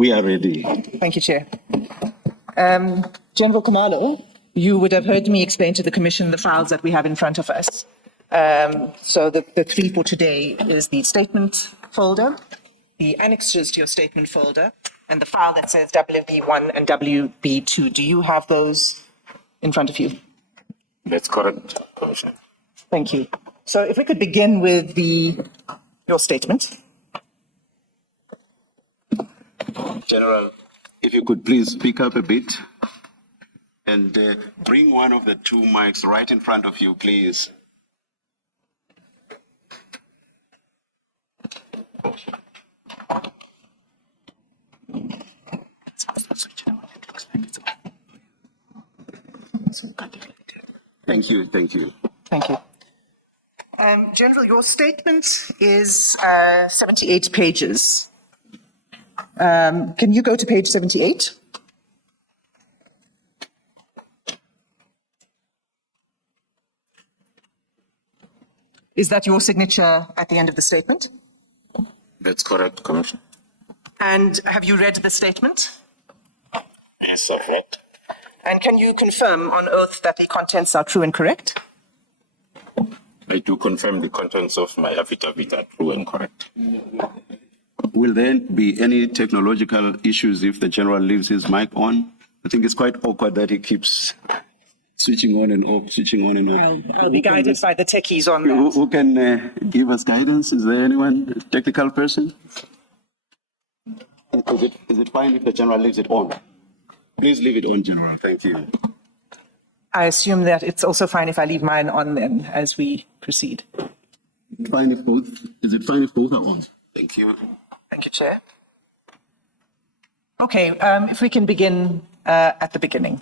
We are ready. Thank you, Chair. General Khumalo, you would have heard me explain to the Commission the files that we have in front of us. So the three for today is the statement folder, the annexes to your statement folder, and the file that says WB1 and WB2. Do you have those in front of you? That's correct, Commissioner. Thank you. So if we could begin with your statement. General, if you could please speak up a bit and bring one of the two mics right in front of you, please. Thank you, thank you. Thank you. General, your statement is 78 pages. Can you go to page 78? Is that your signature at the end of the statement? That's correct, Commissioner. And have you read the statement? Yes, I've read. And can you confirm on oath that the contents are true and correct? I do confirm the contents of my affidavit are true and correct. Will there be any technological issues if the General leaves his mic on? I think it's quite awkward that he keeps switching on and off, switching on and off. I'll be guided by the techies on that. Who can give us guidance? Is there anyone, a technical person? Is it fine if the General leaves it on? Please leave it on, General. Thank you. I assume that it's also fine if I leave mine on then as we proceed. Fine if both. Is it fine if both are on? Thank you. Thank you, Chair. Okay, if we can begin at the beginning.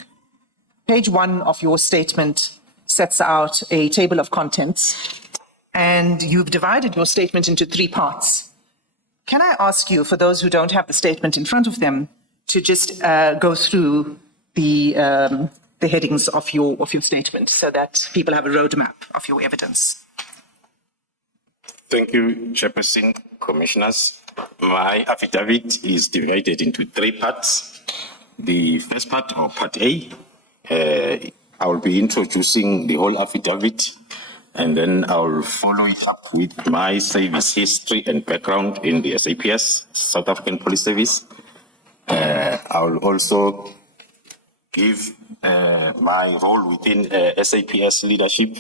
Page 1 of your statement sets out a table of contents, and you've divided your statement into 3 parts. Can I ask you, for those who don't have the statement in front of them, to just go through the headings of your statement so that people have a roadmap of your evidence? Thank you, Chairperson, Commissioners. My affidavit is divided into 3 parts. The first part, or part A, I will be introducing the whole affidavit, and then I will follow it up with my service history and background in the SAPS, South African Police Service. I will also give my role within SAPS leadership.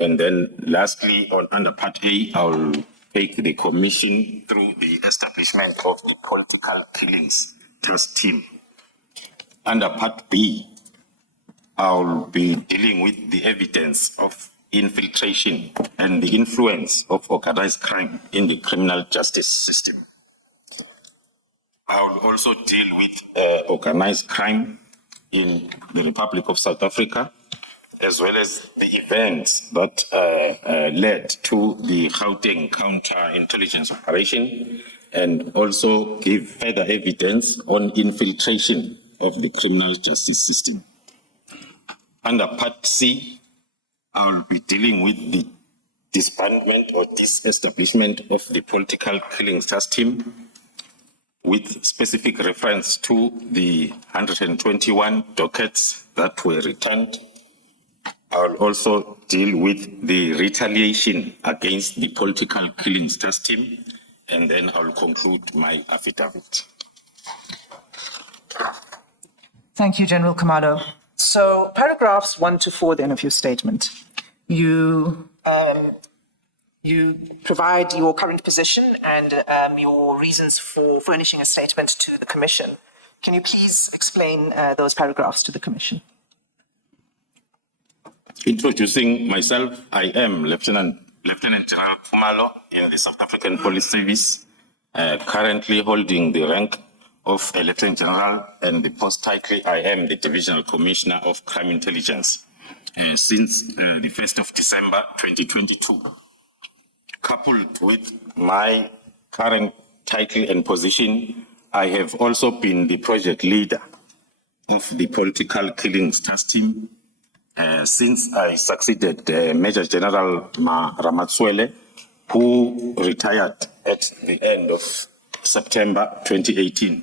And then lastly, under part A, I will take the Commission through the establishment of the political killings task team. Under part B, I will be dealing with the evidence of infiltration and the influence of organized crime in the criminal justice system. I will also deal with organized crime in the Republic of South Africa, as well as the events that led to the Gauteng counter-intelligence operation, and also give further evidence on infiltration of the criminal justice system. Under Part C, I will be dealing with the disbandment or disestablishment of the political killings task team, with specific reference to the 121 dockets that were returned. I will also deal with the retaliation against the political killings task team, and then I will conclude my affidavit. Thank you, General Khumalo. So paragraphs 1 to 4 then of your statement, you provide your current position and your reasons for furnishing a statement to the Commission. Can you please explain those paragraphs to the Commission? Introducing myself, I am Lieutenant General Khumalo in the South African Police Service, currently holding the rank of a Lieutenant General, and the post title, I am the Divisional Commissioner of Crime Intelligence since the 1st of December 2022. Coupled with my current title and position, I have also been the project leader of the political killings task team since I succeeded Major General Ramatswele, who retired at the end of September 2018.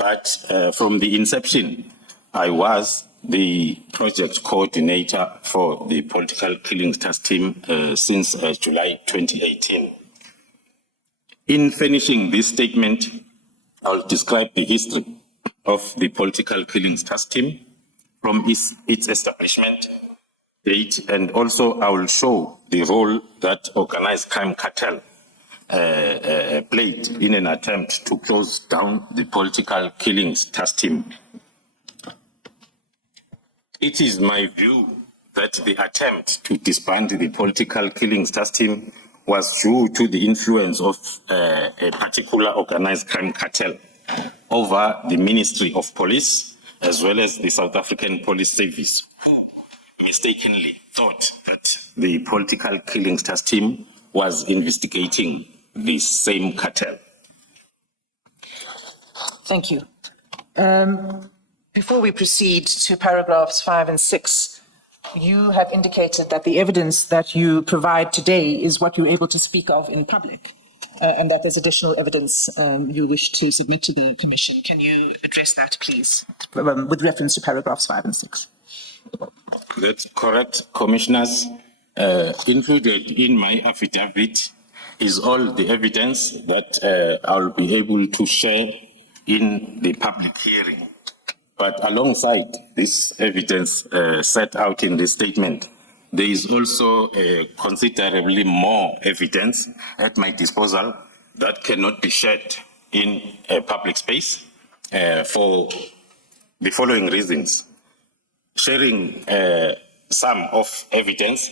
But from the inception, I was the project coordinator for the Political Killings Task Team since July 2018. In finishing this statement, I'll describe the history of the Political Killings Task Team from its establishment date, and also I will show the role that organized crime cartel played in an attempt to close down the Political Killings Task Team. It is my view that the attempt to disband the Political Killings Task Team was due to the influence of a particular organized crime cartel over the Ministry of Police, as well as the South African Police Service, who mistakenly thought that the Political Killings Task Team was investigating the same cartel. Thank you. Before we proceed to paragraphs 5 and 6, you have indicated that the evidence that you provide today is what you're able to speak of in public, and that there's additional evidence you wish to submit to the Commission. Can you address that, please, with reference to paragraphs 5 and 6? That's correct, Commissioners. Included in my affidavit is all the evidence that I'll be able to share in the public hearing. But alongside this evidence set out in the statement, there is also considerably more evidence at my disposal that cannot be shared in a public space for the following reasons. Sharing some of evidence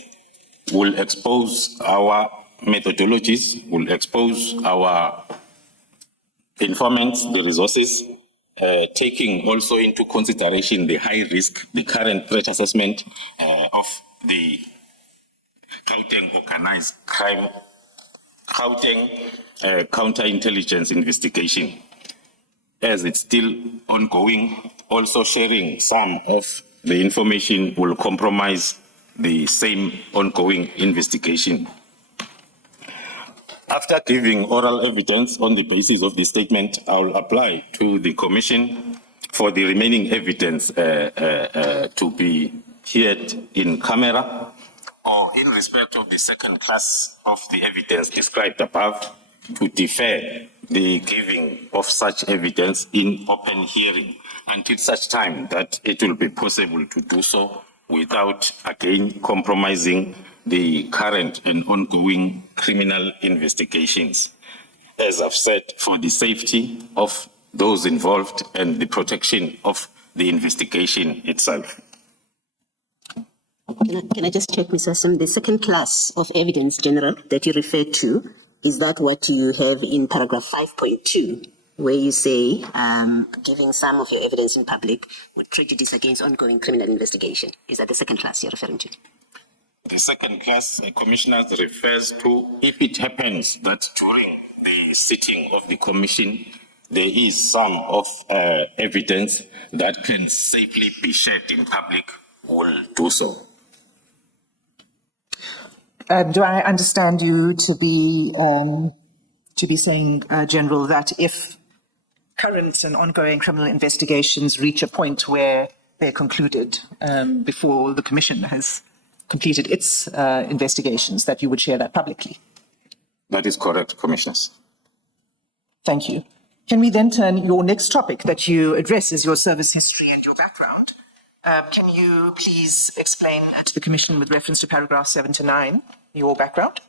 will expose our methodologies, will expose our informants, the resources, taking also into consideration the high risk, the current threat assessment of the Gauteng organized crime, Gauteng counterintelligence investigation, as it's still ongoing. Also sharing some of the information will compromise the same ongoing investigation. After giving oral evidence on the basis of the statement, I will apply to the Commission for the remaining evidence to be heard in camera, or in respect of the second class of the evidence described above, to defer the giving of such evidence in open hearing until such time that it will be possible to do so without again compromising the current and ongoing criminal investigations. As I've said, for the safety of those involved and the protection of the investigation itself. Can I just check, Mr. Sim, the second class of evidence, General, that you referred to, is that what you have in paragraph 5.2, where you say giving some of your evidence in public would prejudice against ongoing criminal investigation? Is that the second class you're referring to? The second class, Commissioners, refers to if it happens that during the sitting of the Commission, there is some of evidence that can safely be shared in public, will do so. Do I understand you to be saying, General, that if current and ongoing criminal investigations reach a point where they're concluded before the Commission has completed its investigations, that you would share that publicly? That is correct, Commissioners. Thank you. Can we then turn, your next topic that you address is your service history and your background. Can you please explain to the Commission with reference to paragraphs 7 to 9, your background?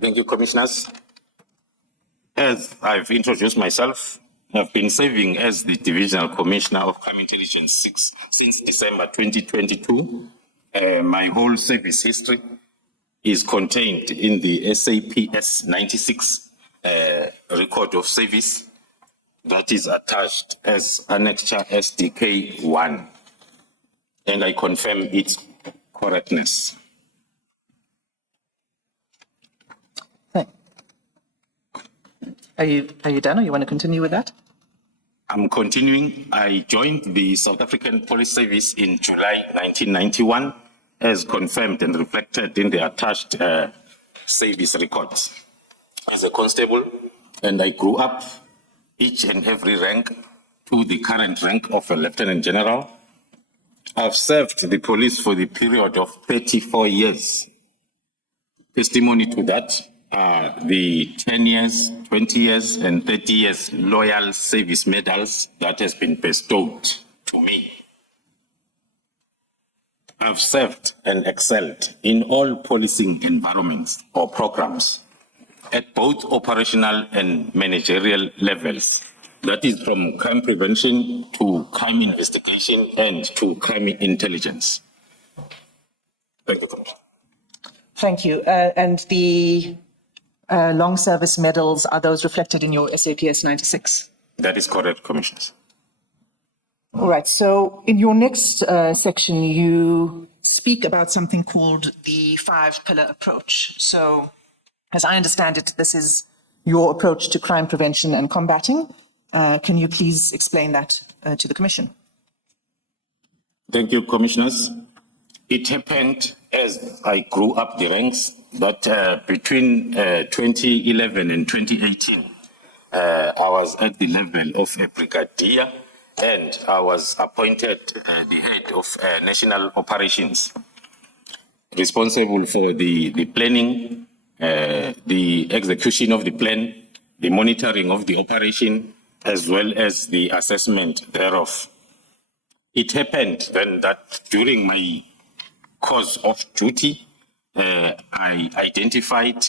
Thank you, Commissioners. As I've introduced myself, I've been serving as the Divisional Commissioner of Crime Intelligence 6 since December 2022. My whole service history is contained in the SAPS 96 record of service that is attached as Annexure SDK 1, and I confirm its correctness. Are you done, or you want to continue with that? I'm continuing. I joined the South African Police Service in July 1991, as confirmed and reflected in the attached service records, as a constable, and I grew up each and every rank to the current rank of a Lieutenant General. I've served the police for the period of 34 years. Testimony to that are the 10 years, 20 years, and 30 years loyal service medals that has been bestowed to me. I've served and excelled in all policing environments or programs at both operational and managerial levels. That is from crime prevention to crime investigation and to crime intelligence. Thank you, Commissioner. Thank you. And the long service medals, are those reflected in your SAPS 96? That is correct, Commissioners. All right. So in your next section, you speak about something called the 5-pillar approach. So as I understand it, this is your approach to crime prevention and combating. Can you please explain that to the Commission? Thank you, Commissioners. It happened as I grew up the ranks that between 2011 and 2018, I was at the level of a brigadier and I was appointed the head of national operations, responsible for the planning, the execution of the plan, the monitoring of the operation, as well as the assessment thereof. It happened then that during my course of duty, I identified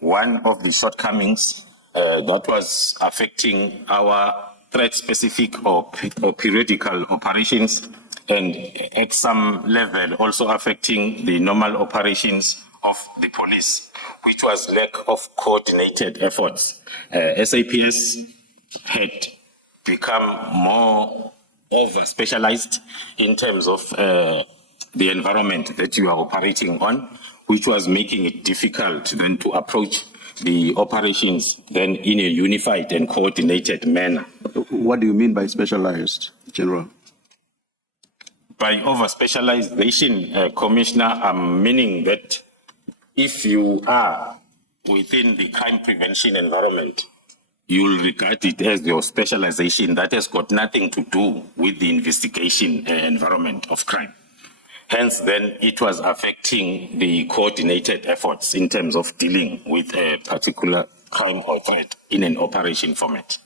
one of the shortcomings that was affecting our threat-specific or periodical operations, and at some level also affecting the normal operations of the police, which was lack of coordinated efforts. SAPS had become more over-specialized in terms of the environment that you are operating on, which was making it difficult then to approach the operations then in a unified and coordinated manner. What do you mean by specialized, General? By over-specialization, Commissioner, I'm meaning that if you are within the crime prevention environment, you'll regard it as your specialization that has got nothing to do with the investigation environment of crime. Hence, then, it was affecting the coordinated efforts in terms of dealing with a particular crime or threat in an operation format.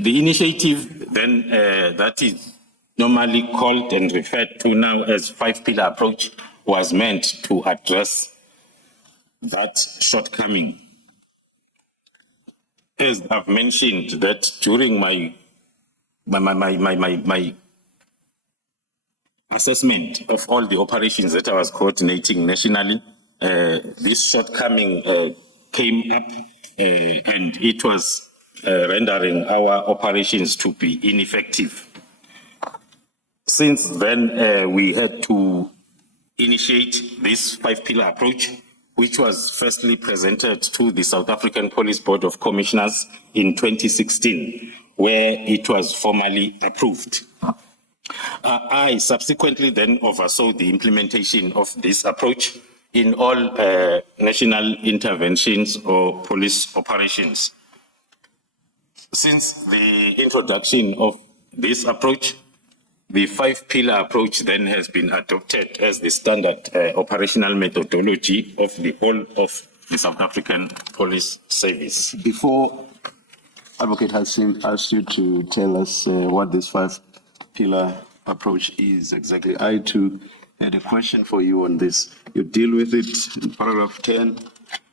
The initiative, then, that is normally called and referred to now as 5-pillar approach, was meant to address that shortcoming. As I've mentioned that during my assessment of all the operations that I was coordinating nationally, this shortcoming came up and it was rendering our operations to be ineffective. Since then, we had to initiate this 5-pillar approach, which was firstly presented to the South African Police Board of Commissioners in 2016, where it was formally approved. I subsequently then oversaw the implementation of this approach in all national interventions or police operations. Since the introduction of this approach, the 5-pillar approach then has been adopted as the standard operational methodology of the whole of the South African Police Service. Before Advocate Hassim asked you to tell us what this 5-pillar approach is exactly, I too had a question for you on this. You deal with it in paragraph 10,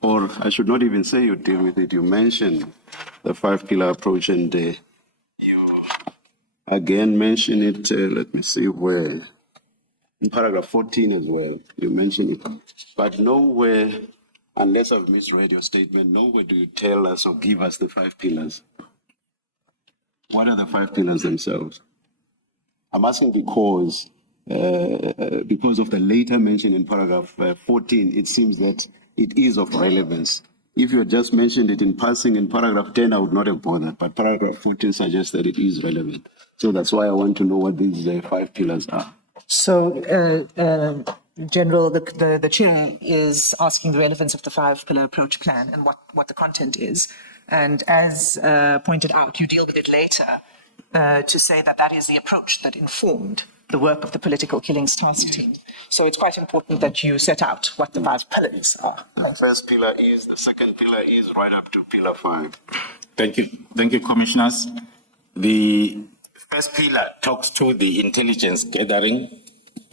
or I should not even say you deal with it, you mention the 5-pillar approach and you again mention it, let me see where, in paragraph 14 as well, you mention it. But nowhere, unless I've misread your statement, nowhere do you tell us or give us the 5 pillars. What are the 5 pillars themselves? I'm asking because of the later mention in paragraph 14, it seems that it is of relevance. If you had just mentioned it in passing in paragraph 10, I would not have bothered, but paragraph 14 suggests that it is relevant. So that's why I want to know what these 5 pillars are. So General, the chair is asking the relevance of the 5-pillar approach plan and what the content is. And as pointed out, you deal with it later to say that that is the approach that informed the work of the political killings task team. So it's quite important that you set out what the 5 pillars are. The first pillar is, the second pillar is, right up to pillar 5. Thank you, commissioners. The first pillar talks to the intelligence gathering,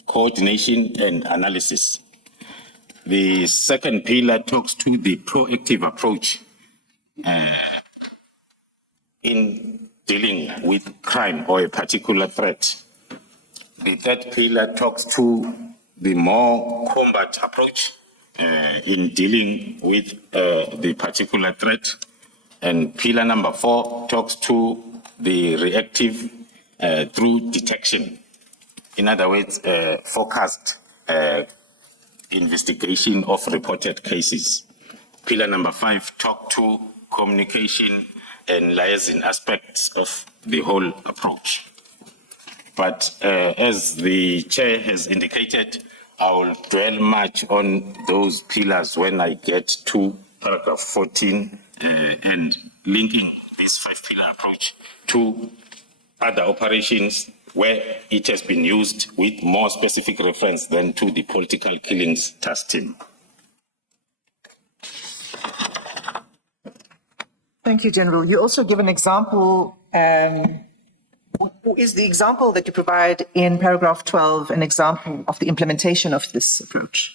coordination and analysis. The second pillar talks to the proactive approach in dealing with crime or a particular threat. The third pillar talks to the more combat approach in dealing with the particular threat. And pillar number 4 talks to the reactive through detection. In other words, focused investigation of reported cases. Pillar number 5 talks to communication and liaison aspects of the whole approach. But as the chair has indicated, I will dwell much on those pillars when I get to paragraph 14 and linking this 5-pillar approach to other operations where it has been used with more specific reference than to the political killings task team. Thank you, General. You also give an example. Is the example that you provide in paragraph 12 an example of the implementation of this approach?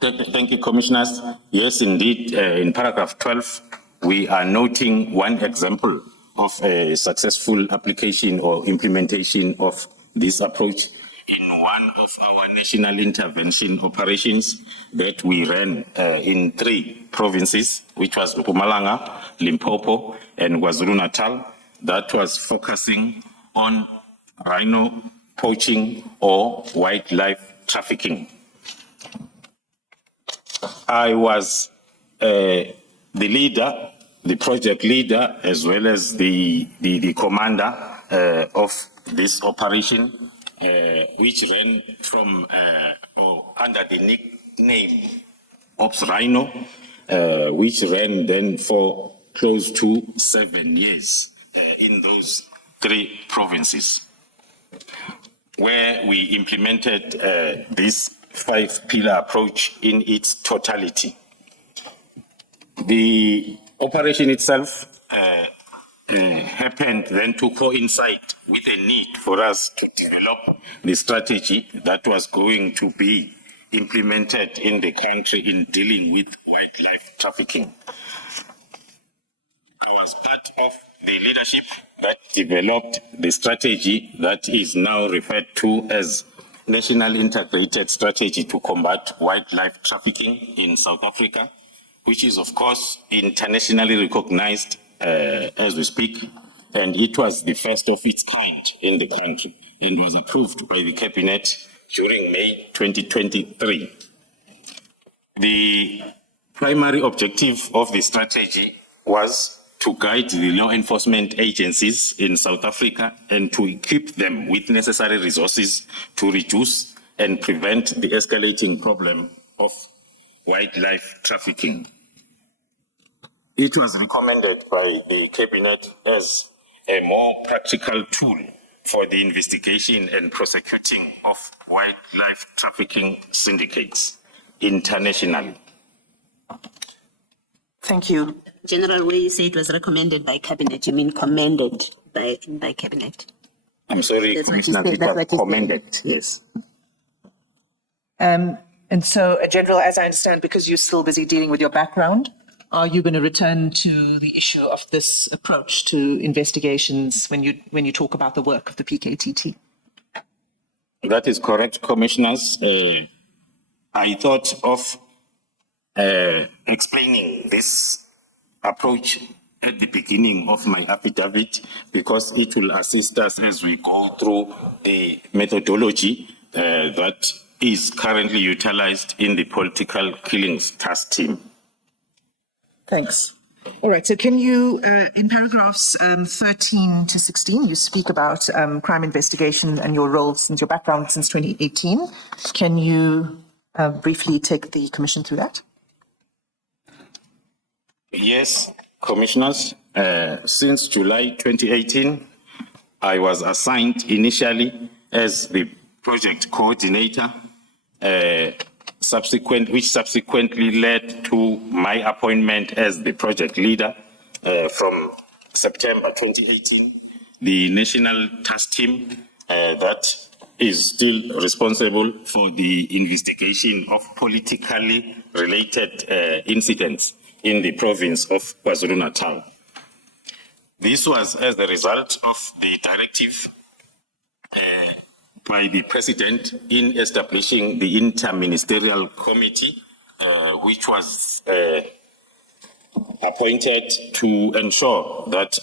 Thank you, commissioners. Yes, indeed, in paragraph 12, we are noting one example of a successful application or implementation of this approach in one of our national intervention operations that we ran in 3 provinces, which was Mpumalanga, Limpopo, and KwaZulu-Natal, that was focusing on rhino poaching or wildlife trafficking. I was the leader, the project leader, as well as the commander of this operation, which ran from under the nickname Ops Rhino, which ran then for close to 7 years in those 3 provinces, where we implemented this 5-pillar approach in its totality. The operation itself happened then to coincide with a need for us to develop the strategy that was going to be implemented in the country in dealing with wildlife trafficking. I was part of the leadership that developed the strategy that is now referred to as National Integrated Strategy to Combat Wildlife Trafficking in South Africa, which is, of course, internationally recognized as we speak, and it was the first of its kind in the country and was approved by the Cabinet during May 2023. The primary objective of the strategy was to guide the law enforcement agencies in South Africa and to equip them with necessary resources to reduce and prevent the escalating problem of wildlife trafficking. It was recommended by the Cabinet as a more practical tool for the investigation and prosecuting of wildlife trafficking syndicates internationally. Thank you. General, when you say it was recommended by Cabinet, you mean commended by Cabinet? I'm sorry, Commissioner, it was commended. Yes. And so, General, as I understand, because you're still busy dealing with your background, are you going to return to the issue of this approach to investigations when you talk about the work of the PKTT? That is correct, Commissioners. I thought of explaining this approach at the beginning of my affidavit because it will assist us as we go through the methodology that is currently utilized in the political killings task team. Thanks. All right, so can you, in paragraphs 13 to 16, you speak about crime investigation and your role since your background since 2018. Can you briefly take the commission through that? Yes, commissioners. Since July 2018, I was assigned initially as the project coordinator, which subsequently led to my appointment as the project leader from September 2018. The national task team that is still responsible for the investigation of politically related incidents in the province of KwaZulu-Natal. This was as a result of the directive by the President in establishing the Inter-Ministerial Committee, which was appointed to ensure that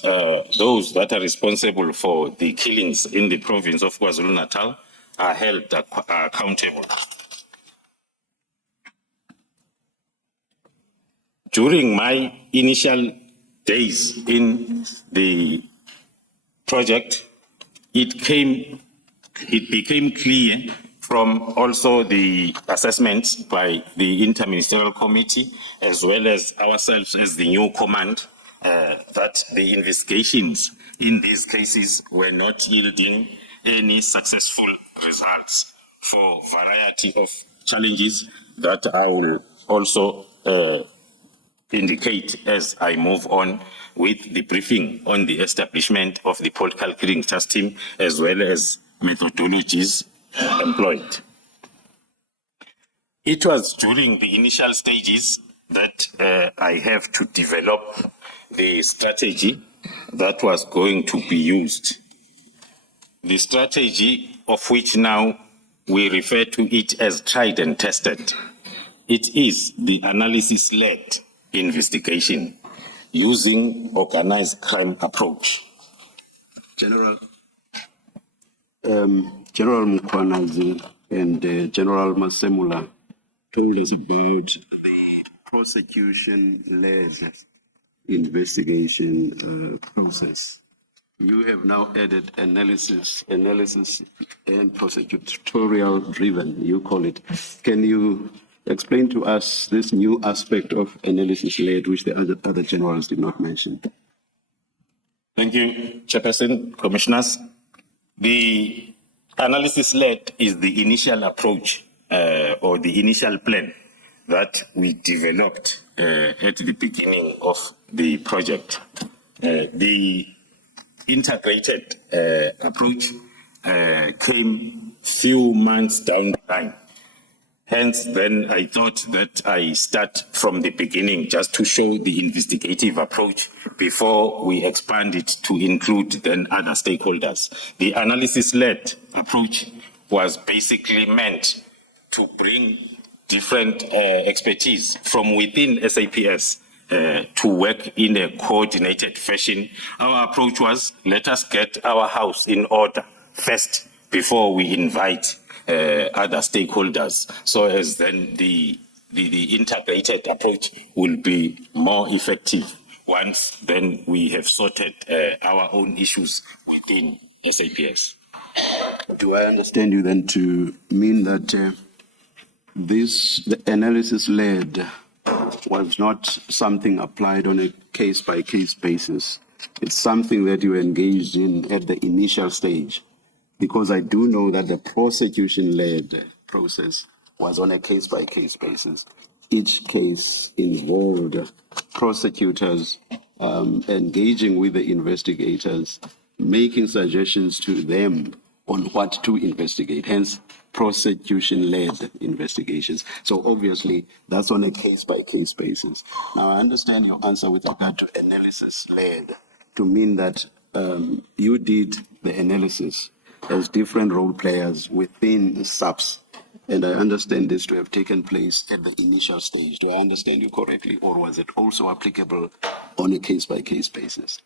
those that are responsible for the killings in the province of KwaZulu-Natal are held accountable. During my initial days in the project, it became clear from also the assessments by the Interministerial Committee, as well as ourselves as the new command, that the investigations in these cases were not yielding any successful results for a variety of challenges that I will also indicate as I move on with the briefing on the establishment of the political killing task team, as well as methodologies employed. It was during the initial stages that I have to develop the strategy that was going to be used. The strategy of which now we refer to it as tried and tested. It is the analysis-led investigation using organized crime approach. General Mkhwanazi and General Masemula told us about the prosecution-led investigation process. You have now added analysis and prosecutorial-driven, you call it. Can you explain to us this new aspect of analysis-led, which the other generals did not mention? Thank you, Chairperson, Commissioners. The analysis-led is the initial approach or the initial plan that we developed at the beginning of the project. The integrated approach came few months down the line. Hence, then I thought that I start from the beginning just to show the investigative approach before we expand it to include then other stakeholders. The analysis-led approach was basically meant to bring different expertise from within SAPS to work in a coordinated fashion. Our approach was, let us get our house in order first before we invite other stakeholders, so as then the integrated approach will be more effective once then we have sorted our own issues within SAPS. Do I understand you then to mean that the analysis-led was not something applied on a case-by-case basis? It's something that you engaged in at the initial stage? Because I do know that the prosecution-led process was on a case-by-case basis. Each case involved prosecutors engaging with the investigators, making suggestions to them on what to investigate, hence prosecution-led investigations. So obviously, that's on a case-by-case basis. Now, I understand your answer with regard to analysis-led to mean that you did the analysis as different role players within the SAPS. And I understand this to have taken place at the initial stage. Do I understand you correctly, or was it also applicable on a case-by-case basis?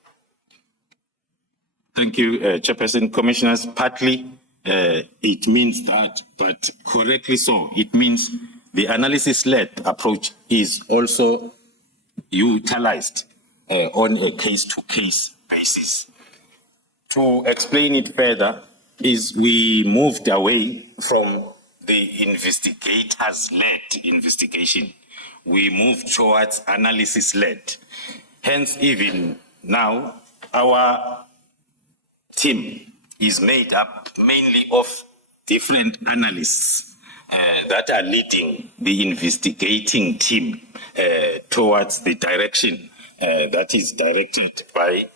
Thank you, Chairperson. Commissioners, partly it means that, but correctly so. It means the analysis-led approach is also utilized on a case-to-case basis. To explain it further, is we moved away from the investigators-led investigation. We moved towards analysis-led. Hence, even now, our team is made up mainly of different analysts that are leading the investigating team towards the direction that is directed by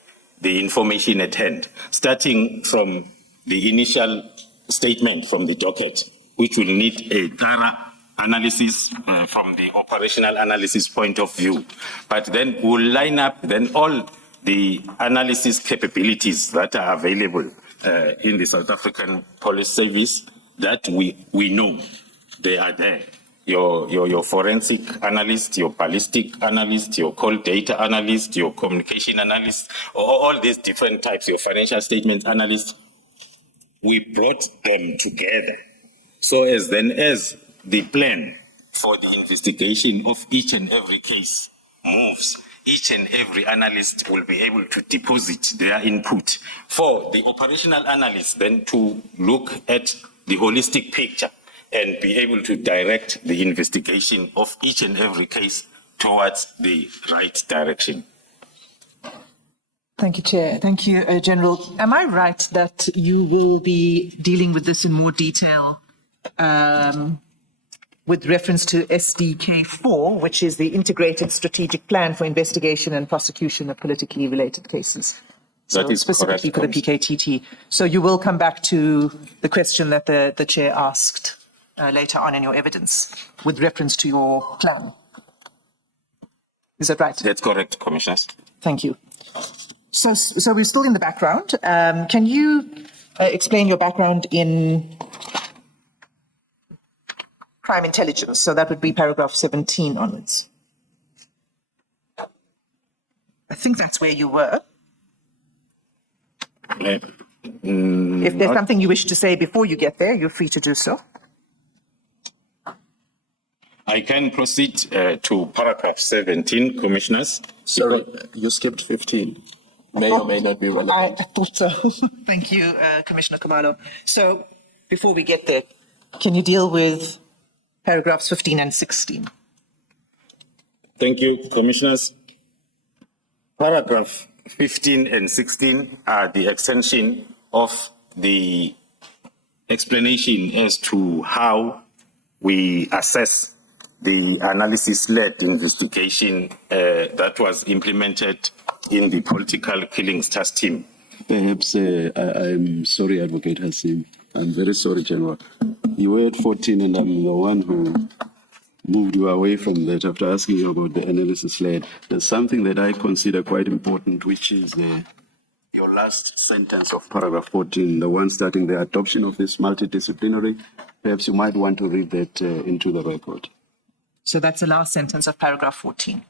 the information at hand, starting from the initial statement from the docket, which will need a thorough analysis from the operational analysis point of view. But then we'll line up then all the analysis capabilities that are available in the South African Police Service that we know they are there. Your forensic analyst, your ballistic analyst, your call data analyst, your communication analyst, all these different types, your financial statement analyst, we brought them together. So as the plan for the investigation of each and every case moves, each and every analyst will be able to deposit their input. For the operational analyst then to look at the holistic picture and be able to direct the investigation of each and every case towards the right direction. Thank you, Chair. Thank you, General. Am I right that you will be dealing with this in more detail with reference to SDK 4, which is the Integrated Strategic Plan for Investigation and Prosecution of Politically Related Cases? So That is specifically correct, for the PKTT. So you will come back to the question that the Chair asked later on in your evidence with reference to your plan. Is that right? That's correct, Commissioners. Thank you. So we're still in the background. Can you explain your background in crime intelligence? So that would be paragraph 17 onwards. I think that's where you were. If there's something you wish to say before you get there, you're free to do so. I can proceed to paragraph 17, Commissioners. Sorry, you skipped 15. May or may not be relevant. I thought so. Thank you, Commissioner Khumalo. So before we get there, can you deal with paragraphs 15 and 16? Thank you, Commissioners. Paragraph 15 and 16 are the extension of the explanation as to how we assess the analysis-led investigation that was implemented in the political killings task team. Perhaps I'm sorry, Advocate Hassim. I'm very sorry, General. You were at 14 and I'm the one who moved you away from that after asking you about the analysis led. There's something that I consider quite important, which is your last sentence of paragraph 14, the one starting the adoption of this multidisciplinary. Perhaps you might want to read that into the record. So that's the last sentence of paragraph 14.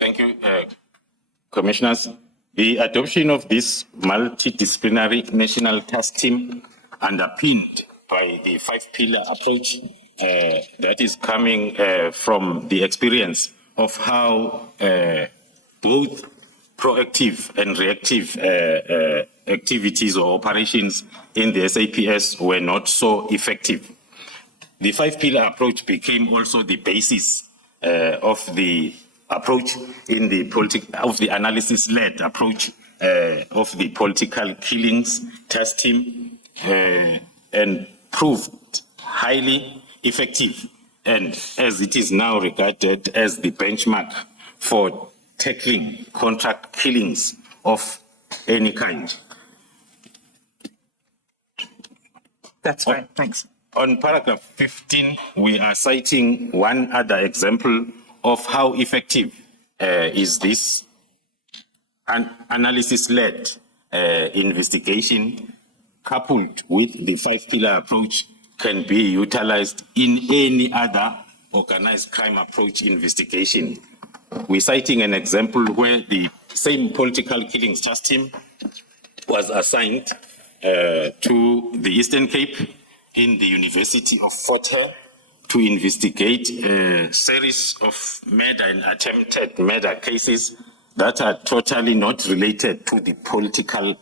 Thank you, Commissioners. The adoption of this multidisciplinary national task team underpinned by the five-pillar approach that is coming from the experience of how both proactive and reactive activities or operations in the SAPS were not so effective. The five-pillar approach became also the basis of the approach in the analysis-led approach of the political killings task team and proved highly effective, and as it is now regarded as the benchmark for tackling contract killings of any kind. That's fine, thanks. On paragraph 15, we are citing one other example of how effective is this analysis-led investigation coupled with the five-pillar approach can be utilized in any other organized crime approach investigation. We're citing an example where the same political killings task team was assigned to the Eastern Cape in the University of Fort Hare to investigate a series of murder and attempted murder cases that are totally not related to the political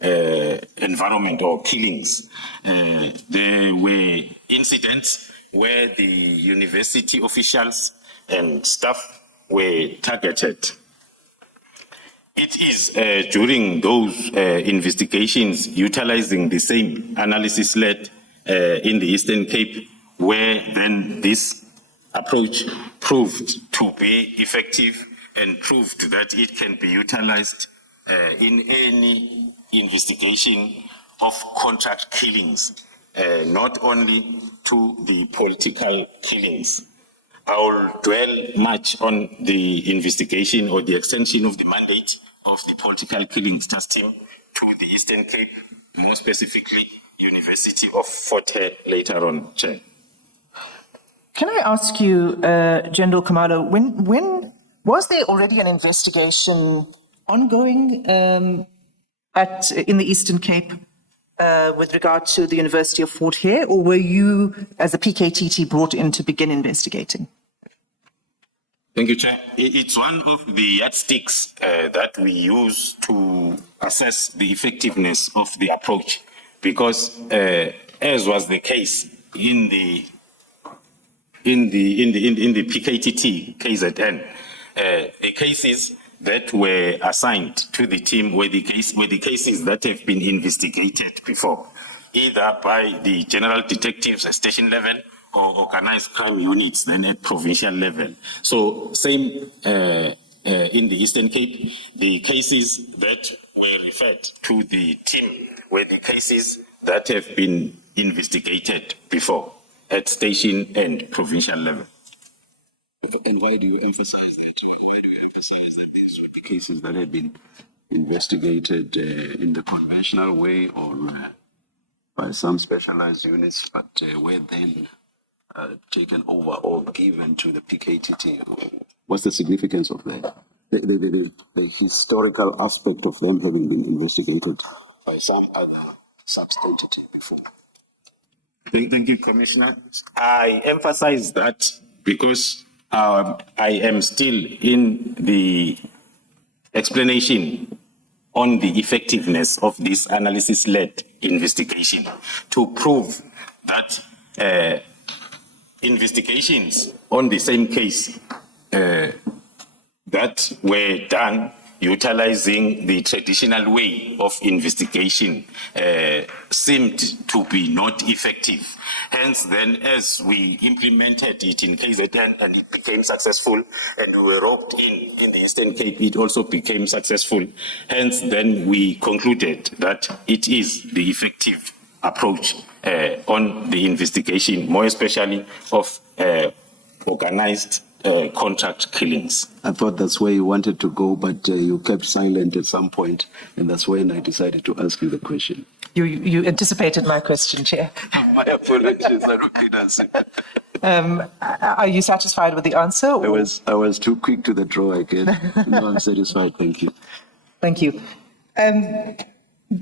environment or killings. There were incidents where the university officials and staff were targeted. It is during those investigations utilizing the same analysis led in the Eastern Cape where then this approach proved to be effective and proved that it can be utilized in any investigation of contract killings, not only to the political killings. I will dwell much on the investigation or the extension of the mandate of the political killings task team to the Eastern Cape, more specifically, University of Fort Hare later on, Chair. Can I ask you, General Khumalo, when was there already an investigation ongoing in the Eastern Cape with regard to the University of Fort Hare, or were you, as a PKTT, brought in to begin investigating? Thank you, Chair. It's one of the yardsticks that we use to assess the effectiveness of the approach, because as was the case in the PKTT KZN, the cases that were assigned to the team were the cases that have been investigated before, either by the general detectives at station level or organized crime units then at provincial level. So same in the Eastern Cape, the cases that were referred to the team were the cases that have been investigated before at station and provincial level. And why do you emphasize that? Why do you emphasize that these were the cases that had been investigated in the conventional way or by some specialized units, but were then taken over or given to the PKTT? What's the significance of that? The historical aspect of them having been investigated by some other substantive before. Thank you, Commissioner. I emphasize that because I am still in the explanation on the effectiveness of this analysis-led investigation to prove that investigations on the same case that were done utilizing the traditional way of investigation seemed to be not effective. Hence, then, as we implemented it in KZN and it became successful, and we were roped in the Eastern Cape, it also became successful. Hence, then we concluded that it is the effective approach on the investigation, more especially of organized contract killings. I thought that's where you wanted to go, but you kept silent at some point, and that's when I decided to ask you the question. You anticipated my question, Chair. My apologies, I don't answer. Are you satisfied with the answer? Or? I was too quick to the draw, I guess. No, I'm satisfied, thank you. Thank you.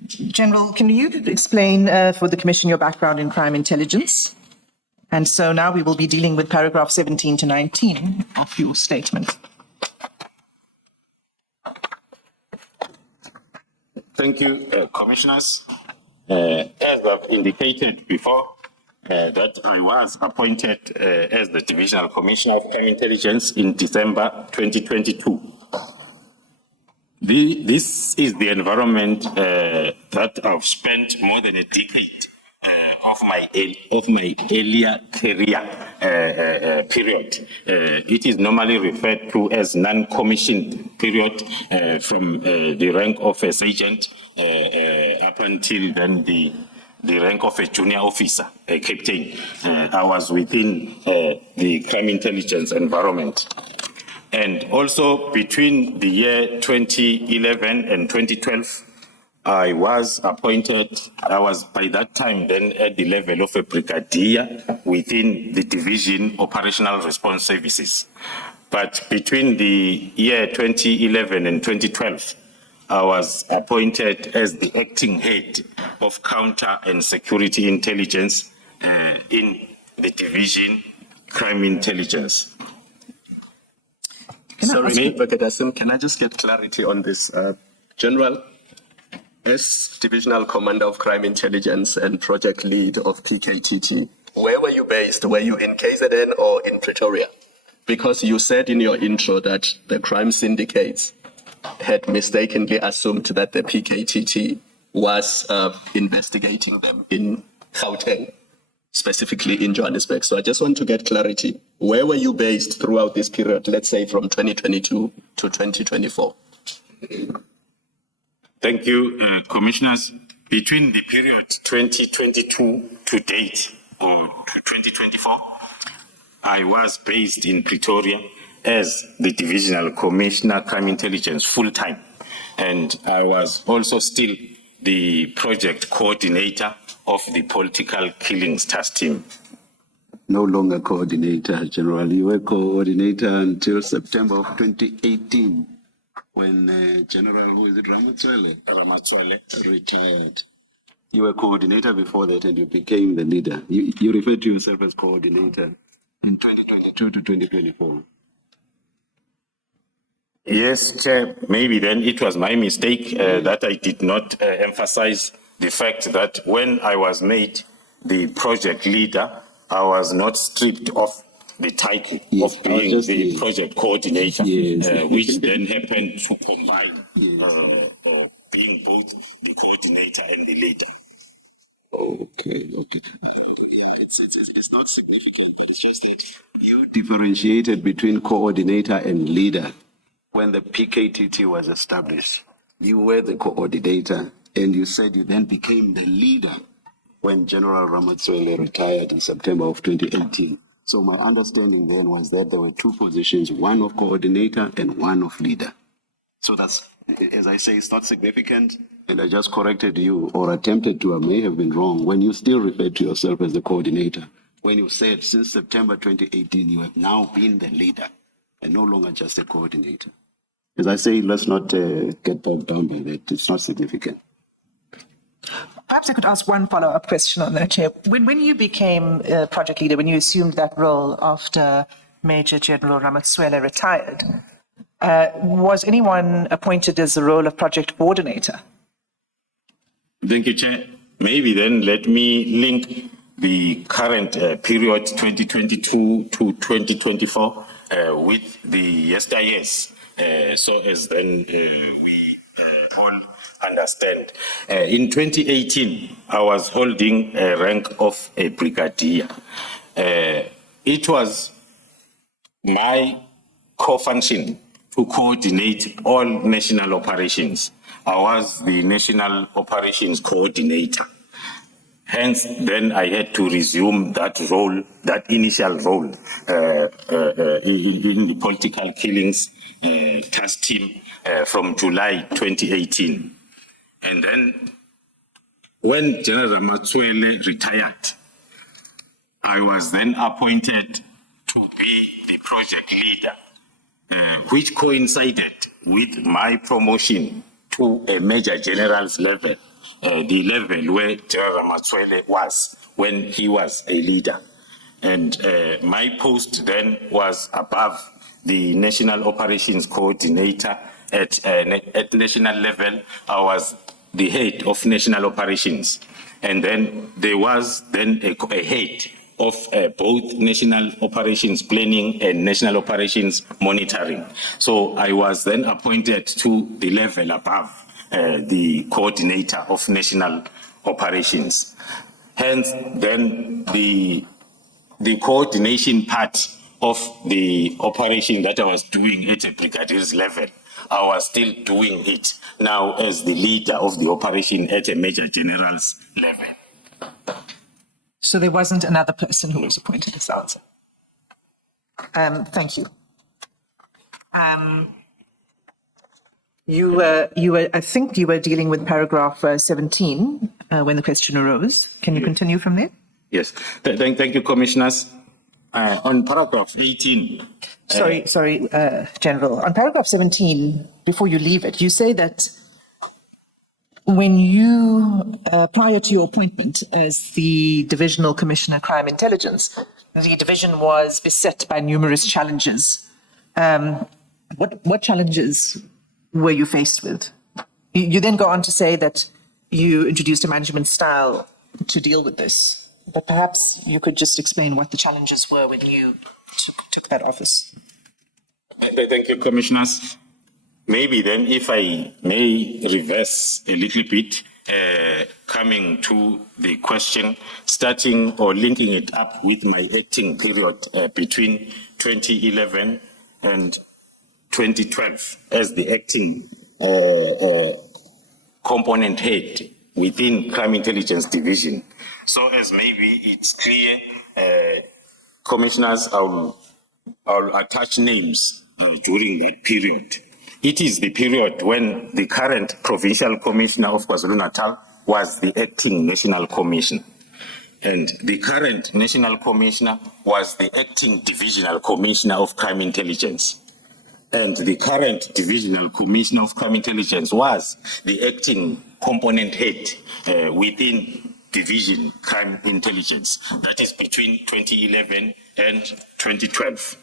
General, can you explain for the Commission your background in crime intelligence? And so now we will be dealing with paragraph 17 to 19 of your statement. Thank you, Commissioners. As I've indicated before, that I was appointed as the Divisional Commissioner of Crime Intelligence in December 2022. This is the environment that I've spent more than a decade of my earlier career period. It is normally referred to as non-commissioned period from the rank of a sergeant up until then the rank of a junior officer, a captain. I was within the crime intelligence environment. And also between the year 2011 and 2012, I was appointed, I was by that time then at the level of a brigadier within the Division Operational Response Services. But between the year 2011 and 2012, I was appointed as the acting head of counter and security intelligence Can Sorry, ask you- Bakadasim, can I just get clarity on this? General, as Divisional Commander of Crime Intelligence and Project Lead of PKTT, where were you based? Were you in KZN or in Pretoria? Because you said in your intro that the crime syndicates had mistakenly assumed that the PKTT was investigating them in Gauteng, specifically in Johannesburg. So I just want to get clarity. Where were you based throughout this period, let's say from 2022 to 2024? Thank you, Commissioners. Between the period 2022 to date, or to 2024, I was based in Pretoria as the Divisional Commissioner Crime Intelligence full-time. And I was also still the project coordinator of the Political Killings Task Team. No longer coordinator, General. You were coordinator until September of 2018, when General, who is it, Ramatswele retired. You were coordinator before that, and you became the leader. You referred to yourself as coordinator in 2022 to 2024. Yes, Chair, maybe then it was my mistake that I did not emphasize the fact that when I was made the project leader, I was not stripped of the title of being the project coordinator, which then happened to combine being both the coordinator and the leader. Okay. Yeah, it's not significant, but it's just that you differentiated between coordinator and leader when the PKTT was established. You were the coordinator, and you said you then became the leader when General Ramatswele retired in September of 2018. So my understanding then was that there were two positions, one of coordinator and one of leader. So that's, as I say, it's not significant, and I just corrected you, or attempted to, I may have been wrong, when you still referred to yourself as the coordinator, when you said since September 2018, you have now been the leader and no longer just a coordinator. As I say, let's not get bogged down by that. It's not significant. Perhaps I could ask one follow-up question on that, Chair. When you became project leader, when you assumed that role after Major General Ramatswele retired, was anyone appointed as the role of project coordinator? Thank you, Chair. Maybe then let me link the current period 2022 to 2024 with the SIS, so as then we all understand. In 2018, I was holding a rank of a brigadier. It was my co-function to coordinate all national operations. I was the national operations coordinator. Hence, then I had to resume that role, that initial role in the political killings task team from July 2018. And then when General Ramatswele retired, I was then appointed to be the project leader, which coincided with my promotion to a major general's level, the level where General Ramatswele was when he was a leader. And my post then was above the National Operations Coordinator at national level. I was the head of national operations. And then there was then a head of both national operations planning and national operations monitoring. So I was then appointed to the level above the coordinator of national operations. Hence, then the coordination part of the operation that I was doing at a brigadier's level, I was still doing it now as the leader of the operation at a major general's level. So there wasn't another person who was appointed as answer. Thank you. You were, I think you were dealing with paragraph 17 when the question arose. Can you continue from there? Yes. Thank you, Commissioners. On paragraph 18. Sorry, General. On paragraph 17, before you leave it, you say that when you, prior to your appointment as the Divisional Commissioner Crime Intelligence, the division was beset by numerous challenges. What challenges were you faced with? You then go on to say that you introduced a management style to deal with this, but perhaps you could just explain what the challenges were when you took that office. Thank you, Commissioners. Maybe then, if I may reverse a little bit, coming to the question, starting or linking it up with my acting period between 2011 and 2012 as the acting component head within Crime Intelligence Division. So as maybe it's clear, Commissioners, I'll attach names during that period. It is the period when the current Provincial Commissioner of KwaZulu-Natal was the acting National Commissioner. And the current National Commissioner was the acting Divisional Commissioner of Crime Intelligence. And the current Divisional Commissioner of Crime Intelligence was the acting component head within Division Crime Intelligence. That is between 2011 and 2012.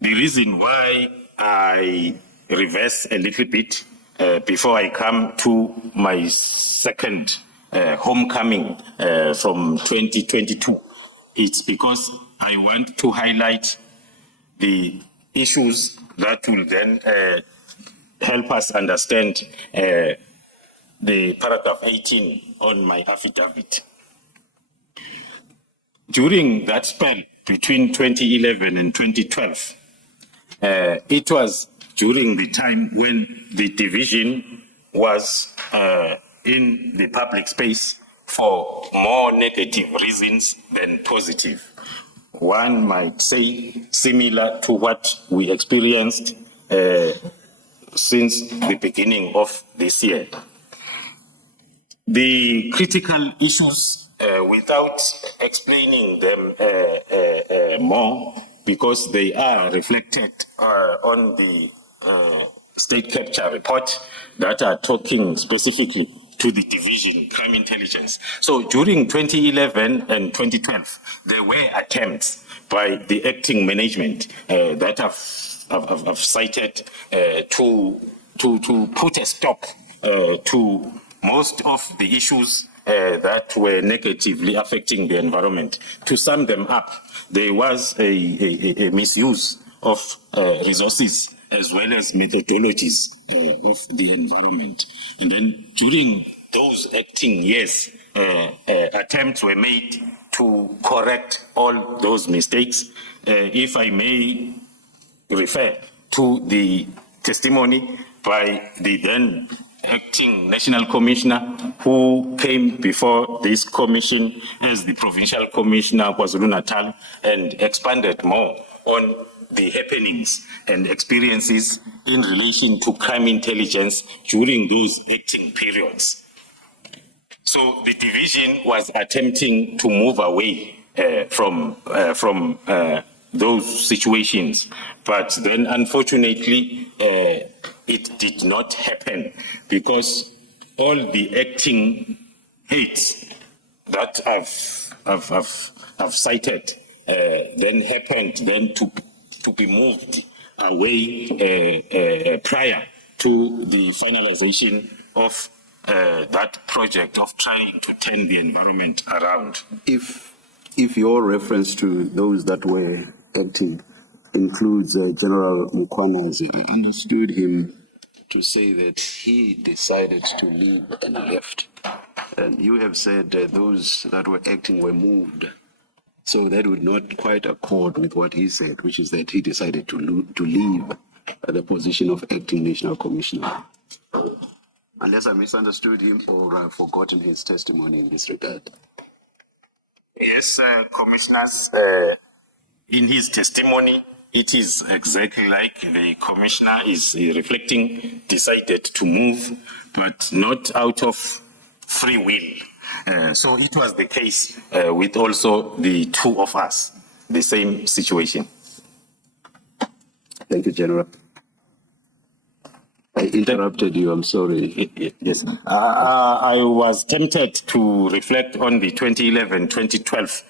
The reason why I reverse a little bit before I come to my second homecoming from 2022, it's because I want to highlight the issues that will then help us understand the paragraph 18 on my affidavit. During that spell between 2011 and 2012, it was during the time when the division was in the public space for more negative reasons than positive. One might say similar to what we experienced since the beginning of this year. The critical issues, without explaining them more, because they are reflected on the state capture report that are talking specifically to the division, crime intelligence. So during 2011 and 2012, there were attempts by the acting management that have cited to put a stop to most of the issues that were negatively affecting the environment. To sum them up, there was a misuse of resources as well as methodologies of the environment. And then during those acting years, attempts were made to correct all those mistakes. If I may refer to the testimony by the then acting National Commissioner who came before this commission as the Provincial Commissioner of KwaZulu-Natal and expanded more on the happenings and experiences in relation to crime intelligence during those acting periods. So the division was attempting to move away from those situations, but then unfortunately it did not happen because all the acting heads that I've cited then happened then to be moved away prior to the finalization of that project of trying to turn the environment around. If your reference to those that were acting includes General Mukwana, I understood him to say that he decided to leave and left. And you have said those that were acting were moved. So that would not quite accord with what he said, which is that he decided to leave the position of acting National Commissioner. Unless I misunderstood him or I've forgotten his testimony in this regard. Yes, Commissioners, in his testimony, it is exactly like the Commissioner is reflecting, decided to move, but not out of free will. So it was the case with also the two of us, the same situation. Thank you, General. I interrupted you, I'm sorry. Yes. I was tempted to reflect on the 2011-2012,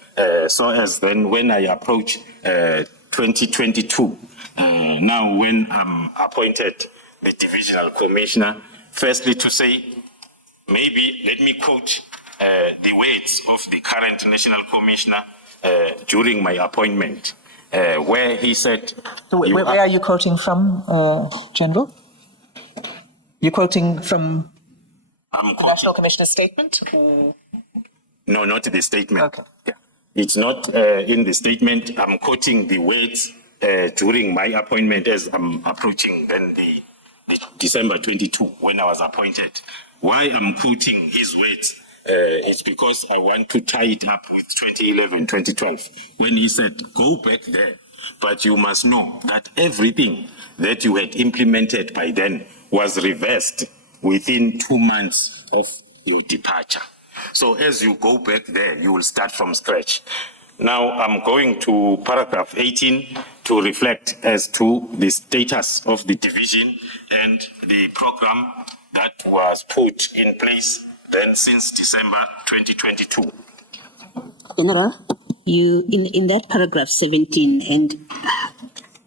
so as then when I approach 2022, now when I'm appointed the divisional commissioner, firstly to say, maybe let me quote the words of the current national commissioner during my appointment, where he said... So where are you quoting from, General? You're quoting from the National Commissioner's statement? Or? No, not the statement. Okay. Yeah. It's not in the statement. I'm quoting the words during my appointment as I'm approaching then the December 22 when I was appointed. Why I'm quoting his words is because I want to tie it up with 2011, 2012, when he said, go back there, but you must know that everything that you had implemented by then was reversed within 2 months of your departure. So as you go back there, you will start from scratch. Now I'm going to paragraph 18 to reflect as to the status of the division and the program that was put in place then since December 2022. General, you in that paragraph 17, and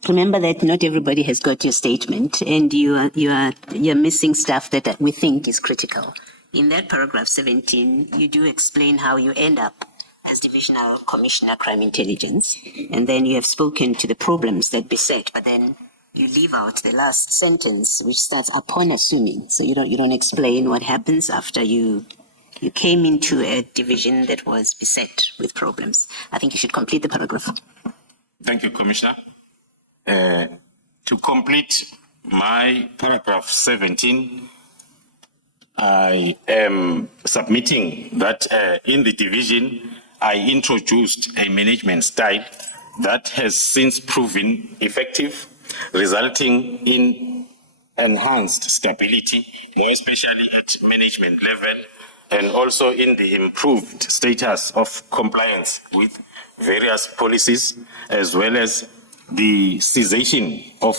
remember that not everybody has got your statement, and you're missing stuff that we think is critical. In that paragraph 17, you do explain how you end up as Divisional Commissioner Crime Intelligence, and then you have spoken to the problems that beset, but then you leave out the last sentence, which starts upon assuming. So you don't explain what happens after you came into a division that was beset with problems. I think you should complete the paragraph. Thank you, Commissioner. To complete my paragraph 17, I am submitting that in the division, I introduced a management style that has since proven effective, resulting in enhanced stability, more especially at management level, and also in the improved status of compliance with various policies, as well as the cessation of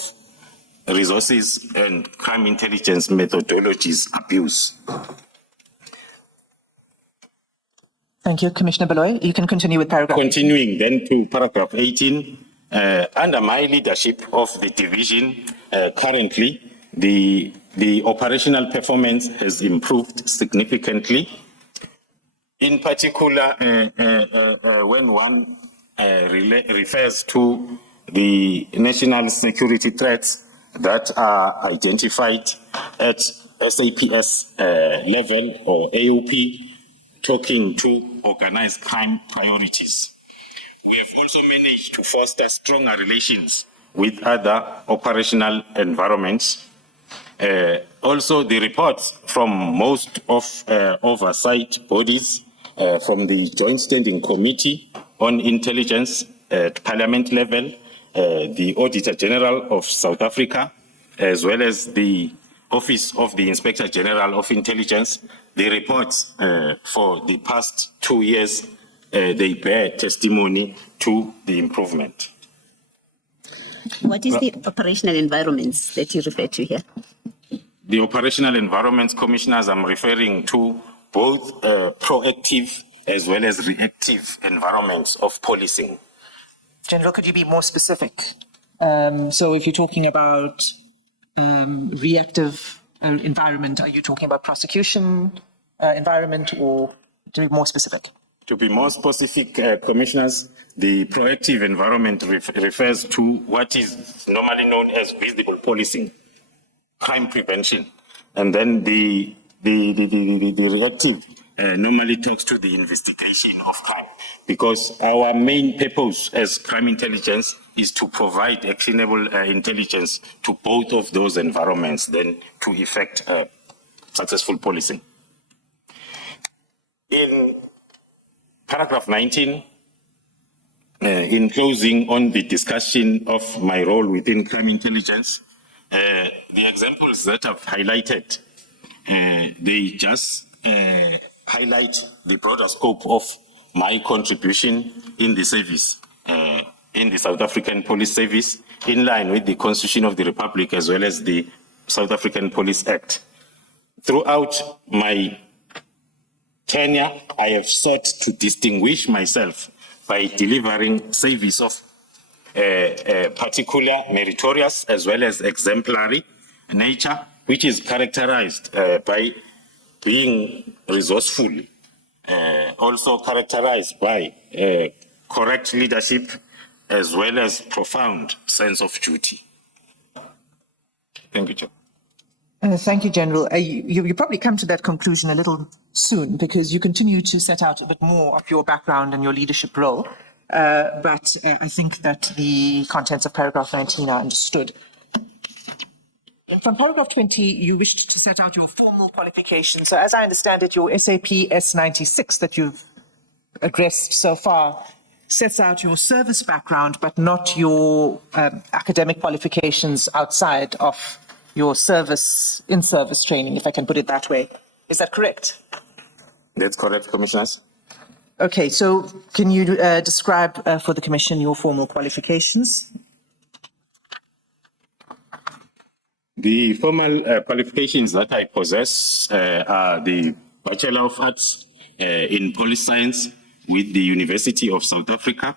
resources and crime intelligence methodologies abuse. Thank you, Commissioner Baloy. You can continue with paragraph. Continuing then to paragraph 18, under my leadership of the division, currently the operational performance has improved significantly. In particular, when one refers to the national security threats that are identified at SAPS level or AOP, talking to organized crime priorities. We have also managed to foster stronger relations with other operational environments. Also, the reports from most of oversight bodies, from the Joint Standing Committee on Intelligence at Parliament level, the Auditor General of South Africa, as well as the Office of the Inspector General of Intelligence, the reports for the past 2 years, they bear testimony to the improvement. What is the operational environments that you refer to here? The operational environments, Commissioners, I'm referring to both proactive as well as reactive environments of policing. General, could you be more specific? So if you're talking about reactive environment, are you talking about prosecution environment, or to be more specific? To be more specific, Commissioners, the proactive environment refers to what is normally known as visible policing, crime prevention, and then the reactive normally talks to the investigation of crime, because our main purpose as crime intelligence is to provide actionable intelligence to both of those environments, then to effect successful policing. In paragraph 19, in closing on the discussion of my role within crime intelligence, the examples that I've highlighted, they just highlight the broader scope of my contribution in the service, in the South African Police Service, in line with the Constitution of the Republic as well as the South African Police Act. Throughout my tenure, I have sought to distinguish myself by delivering service of particular meritorious as well as exemplary nature, which is characterized by being resourceful, also characterized by correct leadership as well as profound sense of duty. Thank you, Chair. Thank you, General. You probably come to that conclusion a little soon because you continue to set out a bit more of your background and your leadership role. But I think that the contents of paragraph 19 are understood. And from paragraph 20, you wished to set out your formal qualifications. So as I understand it, your SAP S96 that you've addressed so far sets out your service background, but not your academic qualifications outside of your in-service training, if I can put it that way. Is that correct? That's correct, Commissioners. Okay, so can you describe for the Commission your formal qualifications? The formal qualifications that I possess are the Bachelor of Arts in Policy Science with the University of South Africa,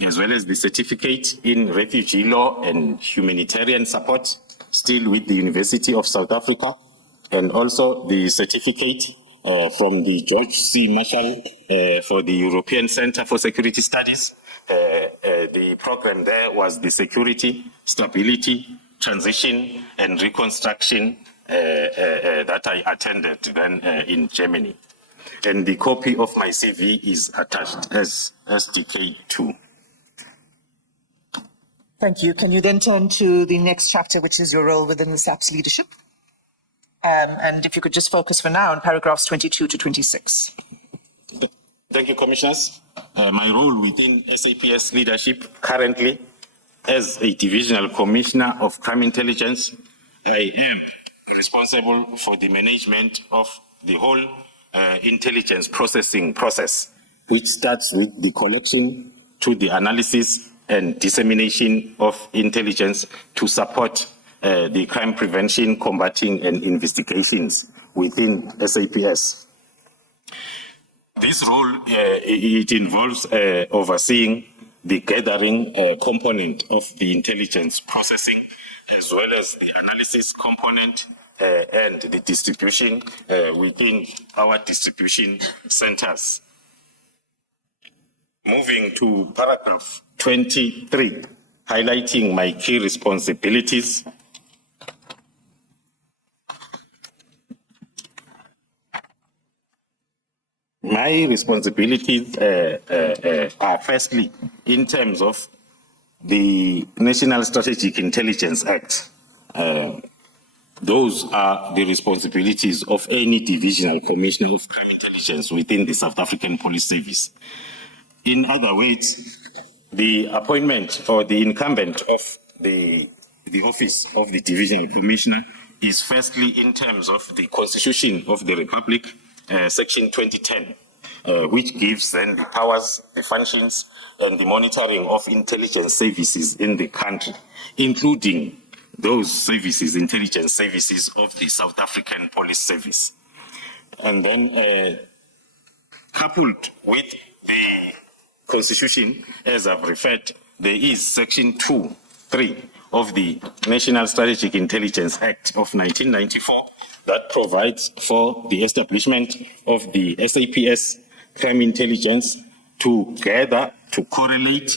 as well as the Certificate in Refugee Law and Humanitarian Support, still with the University of South Africa, and also the certificate from the George C. Marshall for the European Center for Security Studies. The program there was the Security, Stability, Transition and Reconstruction that I attended then in Germany. And the copy of my CV is attached as SDK2. Thank you. Can you then turn to the next chapter, which is your role within the SAP's leadership? And if you could just focus for now on paragraphs 22 to 26. Thank you, Commissioners. My role within SAPS leadership currently as a Divisional Commissioner of Crime Intelligence, I am responsible for the management of the whole intelligence processing process, which starts with the collection to the analysis and dissemination of intelligence to support the crime prevention, combating, and investigations within SAPS. This role, it involves overseeing the gathering component of the intelligence processing, as well as the analysis component and the distribution within our distribution centers. Moving to paragraph 23, highlighting my key responsibilities. My responsibilities are firstly in terms of the National Strategic Intelligence Act. Those are the responsibilities of any divisional commissioner of crime intelligence within the South African Police Service. In other words, the appointment or the incumbent of the office of the divisional commissioner is firstly in terms of the Constitution of the Republic, Section 2010, which gives then the powers, the functions, and the monitoring of intelligence services in the country, including those services, intelligence services of the South African Police Service. And then coupled with the Constitution, as I've referred, there is Section 2(3) of the National Strategic Intelligence Act of 1994 that provides for the establishment of the SAPS crime intelligence to gather, to correlate,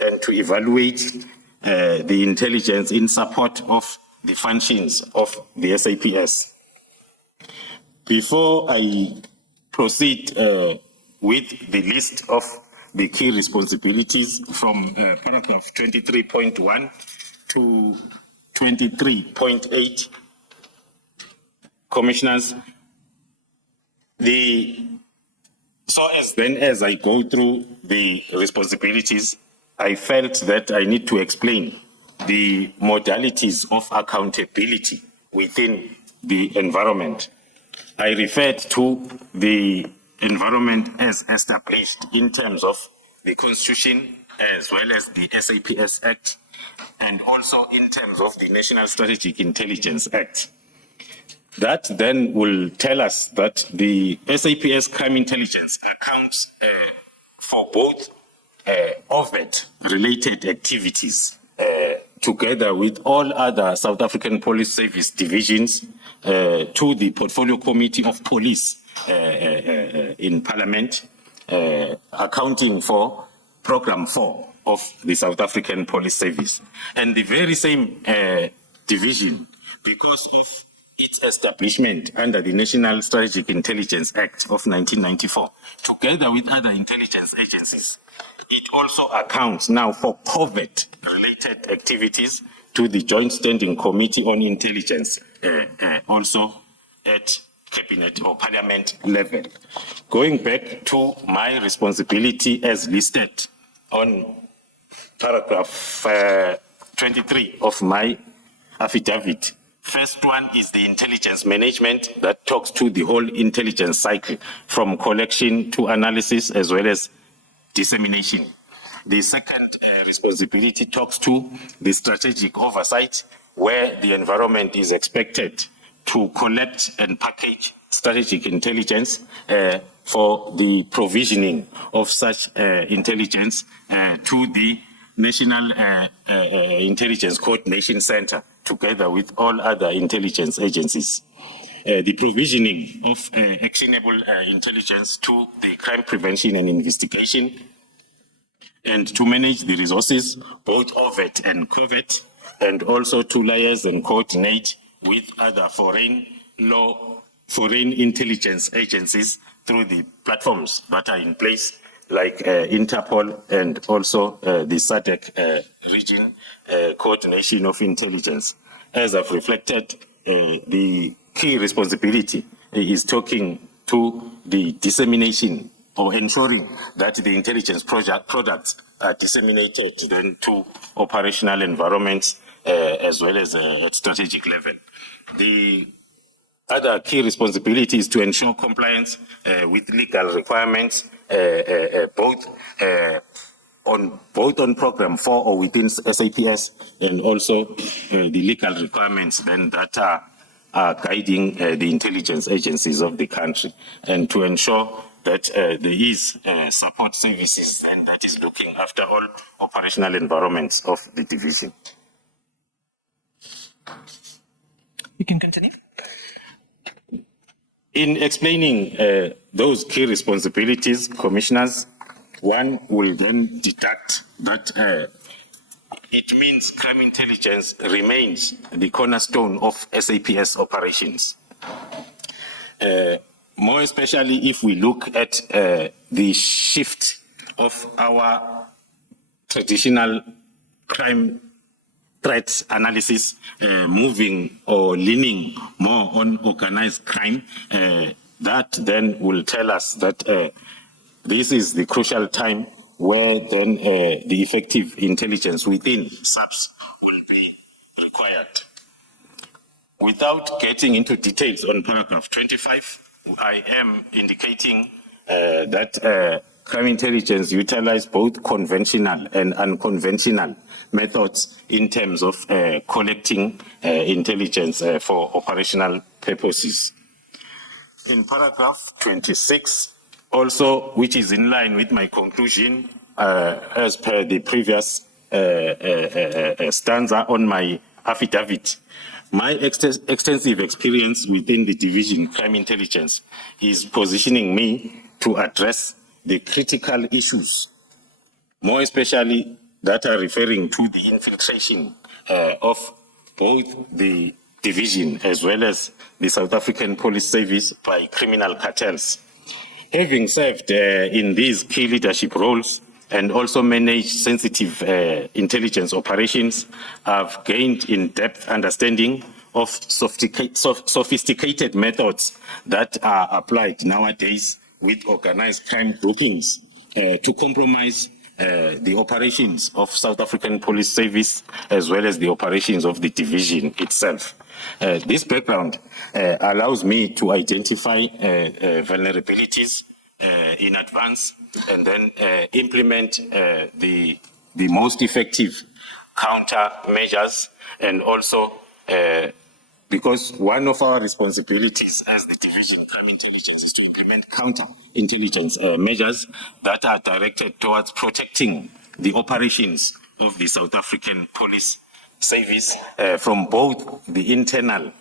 and to evaluate the intelligence in support of the functions of the SAPS. Before I proceed with the list of the key responsibilities from paragraph 23.1 to 23.8, Commissioners, as I go through the responsibilities, I felt that I need to explain the modalities of accountability within the environment. I referred to the environment as established in terms of the Constitution as well as the SAPS Act, and also in terms of the National Strategic Intelligence Act. That then will tell us that the SAPS crime intelligence accounts for both overt-related activities together with all other South African Police Service divisions to the Portfolio Committee of Police in Parliament, accounting for Program 4 of the South African Police Service. And the very same division, because of its establishment under the National Strategic Intelligence Act of 1994, together with other intelligence agencies, it also accounts now for covert-related activities to the Joint Standing Committee on Intelligence, also at Cabinet or Parliament level. Going back to my responsibility as listed on paragraph 23 of my affidavit. First one is the intelligence management that talks to the whole intelligence cycle from collection to analysis as well as dissemination. The second responsibility talks to the strategic oversight where the environment is expected to collect and package strategic intelligence for the provisioning of such intelligence to the National Intelligence Coordination Center together with all other intelligence agencies. The provisioning of actionable intelligence to the crime prevention and investigation, and to manage the resources, both overt and covert, and also to liaise and coordinate with other foreign intelligence agencies through the platforms that are in place, like Interpol and also the SADC region coordination of intelligence. As I've reflected, the key responsibility is talking to the dissemination or ensuring that the intelligence products are disseminated then to operational environments as well as at strategic level. The other key responsibility is to ensure compliance with legal requirements, both on Program 4 or within SAPS, and also the legal requirements then that are guiding the intelligence agencies of the country, and to ensure that there is support services and that is looking after all operational environments of the division. You can continue. In explaining those key responsibilities, commissioners, one will then deduct that it means crime intelligence remains the cornerstone of SAPS operations. More especially if we look at the shift of our traditional crime threats analysis, moving or leaning more on organized crime, that then will tell us that this is the crucial time where then the effective intelligence within SAPS will be required. Without getting into details on paragraph 25, I am indicating that crime intelligence utilize both conventional and unconventional methods in terms of collecting intelligence for operational purposes. In paragraph 26, also, which is in line with my conclusion as per the previous stanza on my affidavit, my extensive experience within the division crime intelligence is positioning me to address the critical issues, more especially that are referring to the infiltration of both the division as well as the South African Police Service by criminal cartels. Having served in these key leadership roles and also managed sensitive intelligence operations, I've gained in-depth understanding of sophisticated methods that are applied nowadays with organized crime groupings to compromise the operations of South African Police Service as well as the operations of the division itself. This background allows me to identify vulnerabilities in advance and then implement the most effective countermeasures and also because one of our responsibilities as the Division of Crime Intelligence is to implement counter-intelligence measures that are directed towards protecting the operations of the South African Police Service from both the internal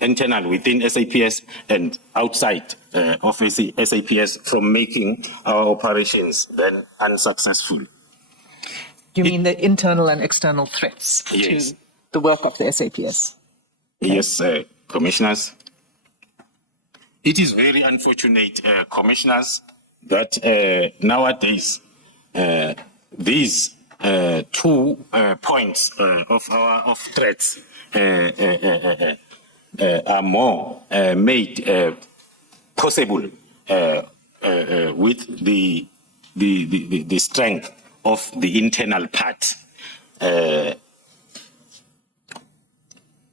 within SAPS and outside of SAPS from making our operations then unsuccessful. You mean the internal and external threats Yes. to the work of the SAPS? Yes, commissioners. It is very unfortunate, commissioners, that nowadays these 2 points of threats are more made possible with the strength of the internal part.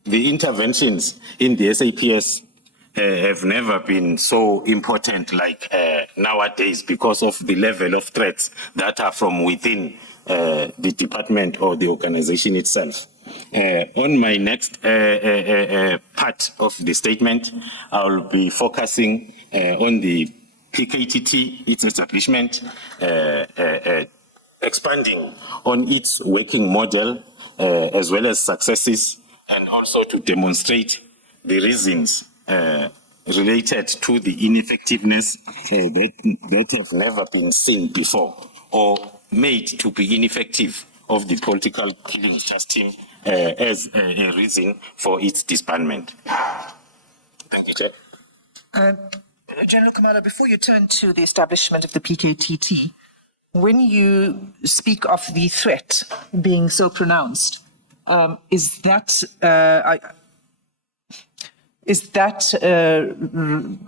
The interventions in the SAPS have never been so important like nowadays because of the level of threats that are from within the department or the organization itself. On my next part of the statement, I will be focusing on the PKTT, its establishment, expanding on its working model as well as successes, and also to demonstrate the reasons related to the ineffectiveness that have never been seen before or made to be ineffective of the political killing trust team as a reason for its disbandment. Thank you, Chair. General Khumalo, before you turn to the establishment of the PKTT, when you speak of the threat being so pronounced, is that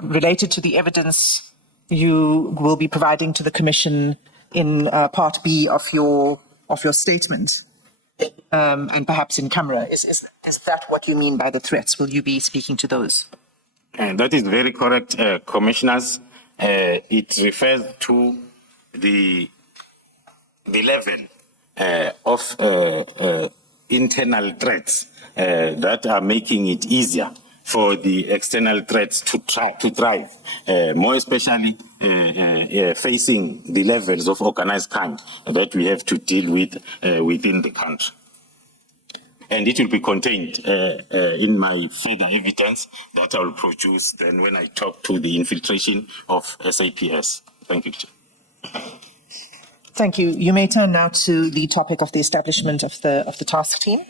related to the evidence you will be providing to the Commission in Part B of your statement, and perhaps in camera? Is that what you mean by the threats? Will you be speaking to those? That is very correct, commissioners. It refers to the level of internal threats that are making it easier for the external threats to thrive, more especially facing the levels of organized crime that we have to deal with within the country. And it will be contained in my further evidence that I will produce then when I talk to the infiltration of SAPS. Thank you, Chair. Thank you. You may turn now to the topic of the establishment of the task team.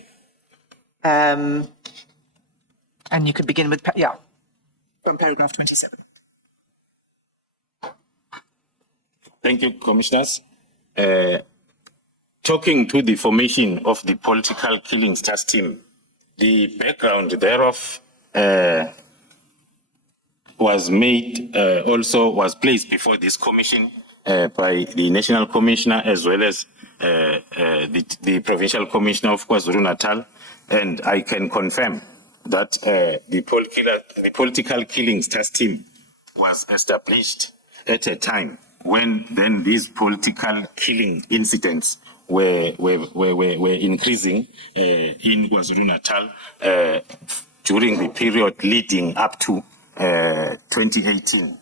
And you could begin with, from paragraph 27. Thank you, commissioners. Talking to the formation of the political killings task team, the background thereof was placed before this commission by the National Commissioner as well as the Provincial Commissioner of KwaZulu-Natal, and I can confirm that the political killings task team was established at a time when then these political killing incidents were increasing in KwaZulu-Natal during the period leading up to 2018.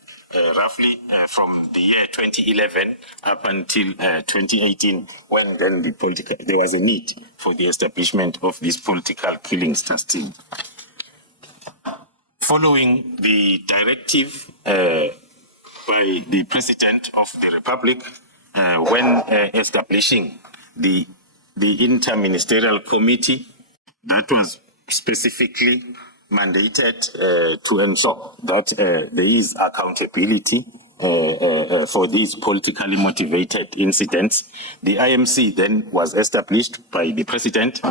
Roughly from the year 2011 up until 2018, when then there was a need for the establishment of this political killings task team. Following the directive by the President of the Republic when establishing the Inter-Ministerial Committee that was specifically mandated to ensure that there is accountability for these politically motivated incidents. The IMC then was established by the President,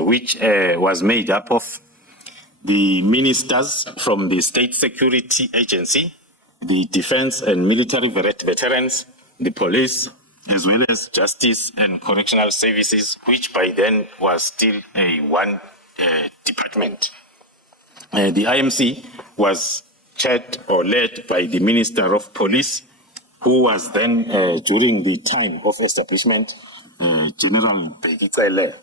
which was made up of the ministers from the State Security Agency, the Defense and Military Veterans, the police, as well as Justice and Correctional Services, which by then was still one department. The IMC was chaired or led by the Minister of Police, who was then, during the time of establishment, General Day8.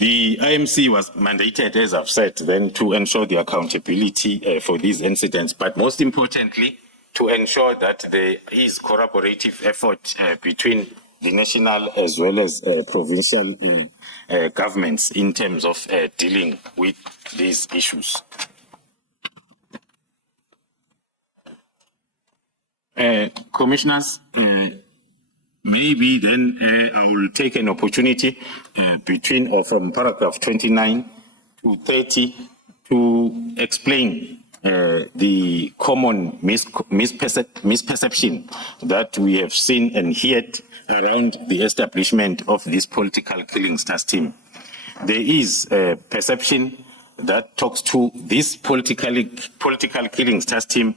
The IMC was mandated, as I've said, then to ensure the accountability for these incidents, but most importantly, to ensure that there is collaborative effort between the national as well as provincial governments in terms of dealing with these issues. Commissioners, maybe then I will take an opportunity between or from paragraph 29 to 30 to explain the common misperception that we have seen and heard around the establishment of this political killings task team. There is a perception that talks to this political killings task team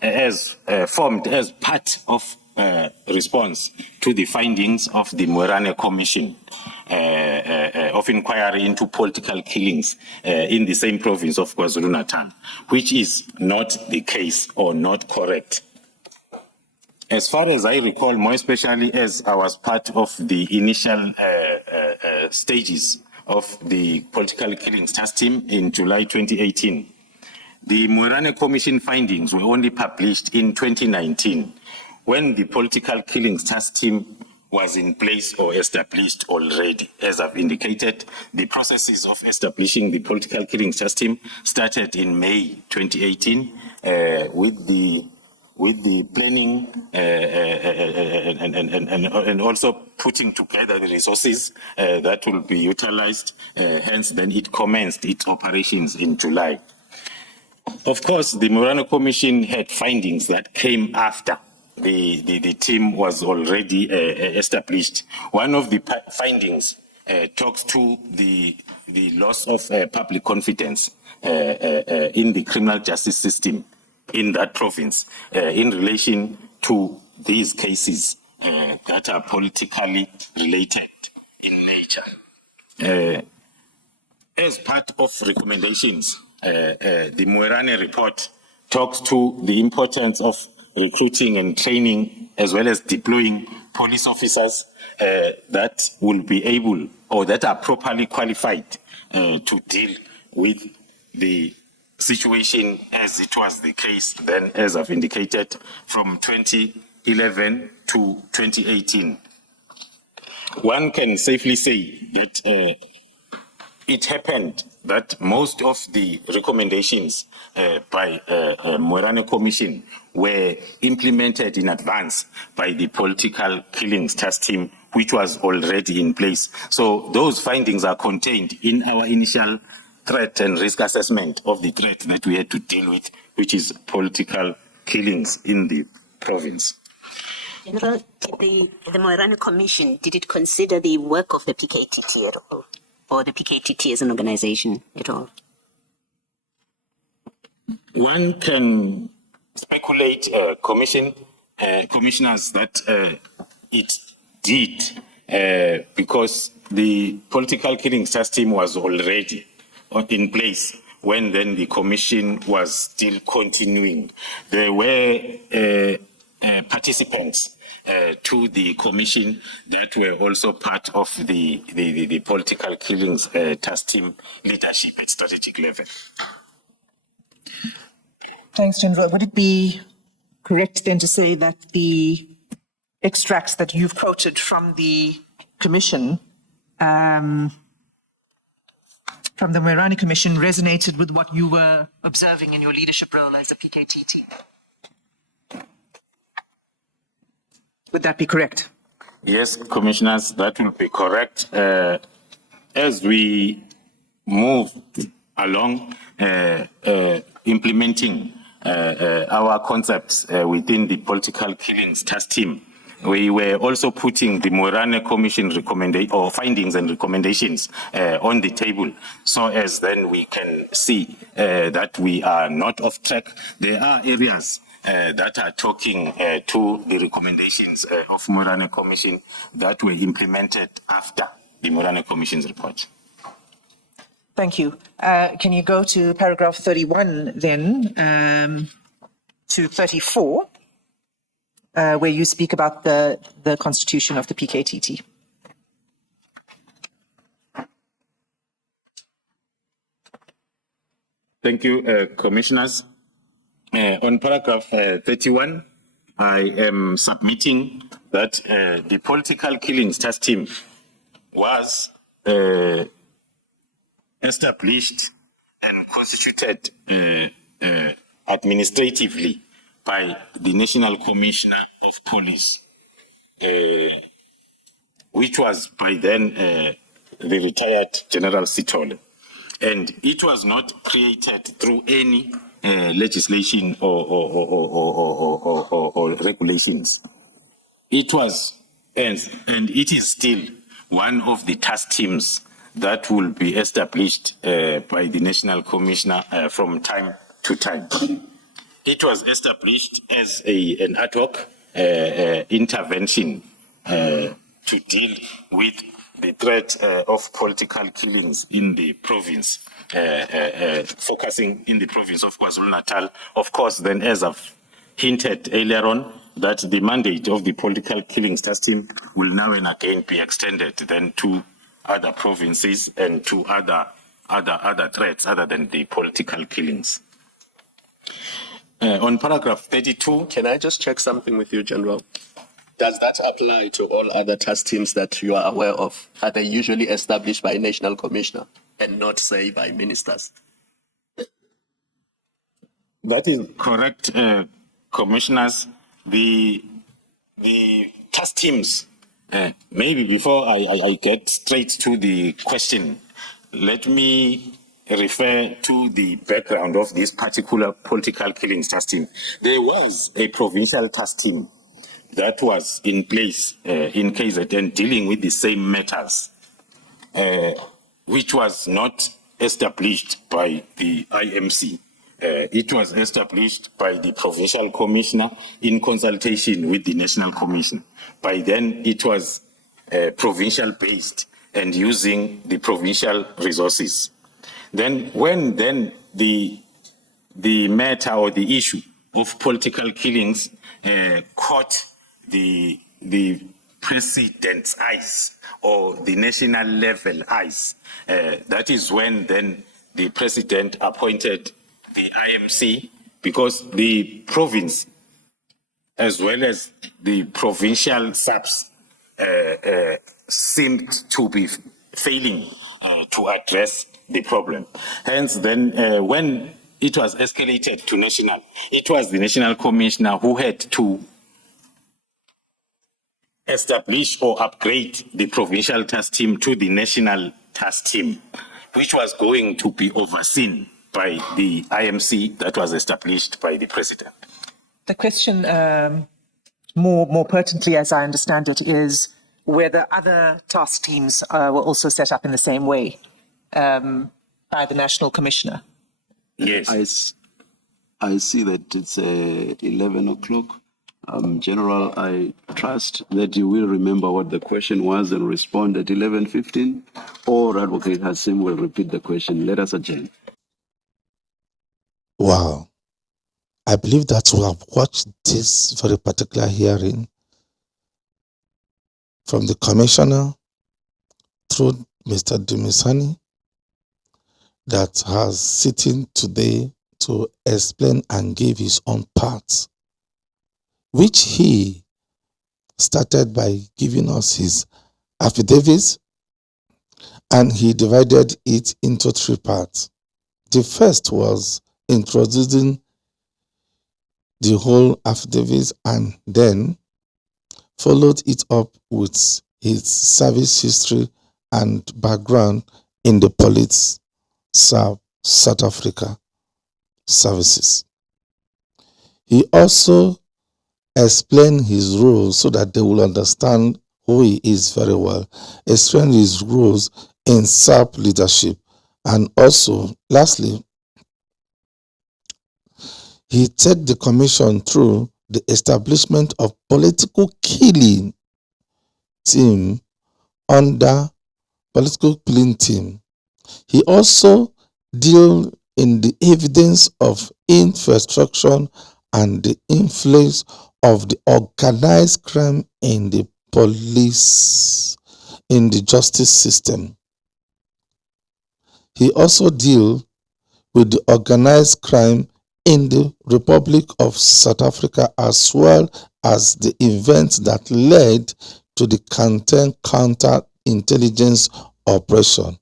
as formed as part of response to the findings of the Moerane Commission of inquiry into political killings in the same province of KwaZulu-Natal, which is not the case or not correct. As far as I recall, more especially as I was part of the initial stages of the political killings task team in July 2018, the Moerane Commission findings were only published in 2019 when the political killings task team was in place or established already. As I've indicated, the processes of establishing the political killings task team started in May 2018 with the planning and also putting together the resources that will be utilized. Hence, then it commenced its operations in July. Of course, the Moerane Commission had findings that came after the team was already established. One of the findings talks to the loss of public confidence in the criminal justice system in that province in relation to these cases that are politically related in nature. As part of recommendations, the Moerane report talks to the importance of recruiting and training as well as deploying police officers that will be able or that are properly qualified to deal with the situation as it was the case then, as I've indicated, from 2011 to 2018. One can safely say that it happened that most of the recommendations by Moerane Commission were implemented in advance by the political killings task team, which was already in place. So those findings are contained in our initial threat and risk assessment of the threat that we had to deal with, which is political killings in the province. General, the Moerane Commission, did it consider the work of the PKTT at all? Or the PKTT as an organization at all? One can speculate, commissioners, that it did because the political killings task team was already in place when then the commission was still continuing. There were participants to the commission that were also part of the political killings task team leadership at strategic level. Thanks, General. Would it be correct then to say that the extracts that you've quoted from the commission, from the Moerane Commission, resonated with what you were observing in your leadership role as a PKTT? Would that be correct? Yes, commissioners, that will be correct. As we move along implementing our concepts within the political killings task team, we were also putting the Moerane Commission findings and recommendations on the table, so as then we can see that we are not off track. There are areas that are talking to the recommendations of Moerane Commission that were implemented after the Moerane Commission's report. Thank you. Can you go to paragraph 31 then, to 34, where you speak about the constitution of the PKTT? Thank you, Commissioners. On paragraph 31, I am submitting that the political killings task team was established and constituted administratively by the National Commissioner of Police, which was by then the retired General Sithole. And it was not created through any legislation or regulations. It was, and it is still one of the task teams that will be established by the National Commissioner from time to time. It was established as an ad hoc intervention to deal with the threat of political killings in the province, focusing in the province of KwaZulu-Natal. Of course, then, as I've hinted earlier on, that the mandate of the political killings task team will now and again be extended then to other provinces and to other threats other than the political killings. On paragraph 32, Can I just check something with you, General? Does that apply to all other task teams that you are aware of? Are they usually established by a national commissioner and not, say, by ministers? that is correct, Commissioners. The task teams, maybe before I get straight to the question, let me refer to the background of this particular political killings task team. There was a provincial task team that was in place in KZN dealing with the same matters, which was not established by the IMC. It was established by the provincial commissioner in consultation with the national commission. By then, it was provincial based and using the provincial resources. Then, when the matter or the issue of political killings caught the president's eyes or the national level eyes, that is when then the president appointed the IMC, because the province as well as the provincial subs seemed to be failing to address the problem. Hence then when it was escalated to national, it was the national commissioner who had to establish or upgrade the provincial task team to the national task team, which was going to be overseen by the IMC that was established by the president. The question, more pertinently, as I understand it, is whether other task teams were also set up in the same way by the National Commissioner. Yes. I see that it's 11 o'clock. General, I trust that you will remember what the question was and respond at 11:15, or Advocate Hassim will repeat the question. Let us adjourn. Wow. I believe that we have watched this very particular hearing from the Commissioner through Mr. Dumisani that has sitting today to explain and give his own part, which he started by giving us his affidavits, and he divided it into three parts. The first was introducing the whole affidavit and then followed it up with his service history and background in the police South Africa services. He also explained his roles so that they will understand who he is very well, explain his roles in SAP leadership, and also, lastly, he took the commission through the establishment of political killing team under political killing team. He also dealt in the evidence of infrastructure and the influence of the organized crime in the police, in the justice system. He also dealt with the organized crime in the Republic of South Africa, as well as the events that led to the counter-intelligence operation.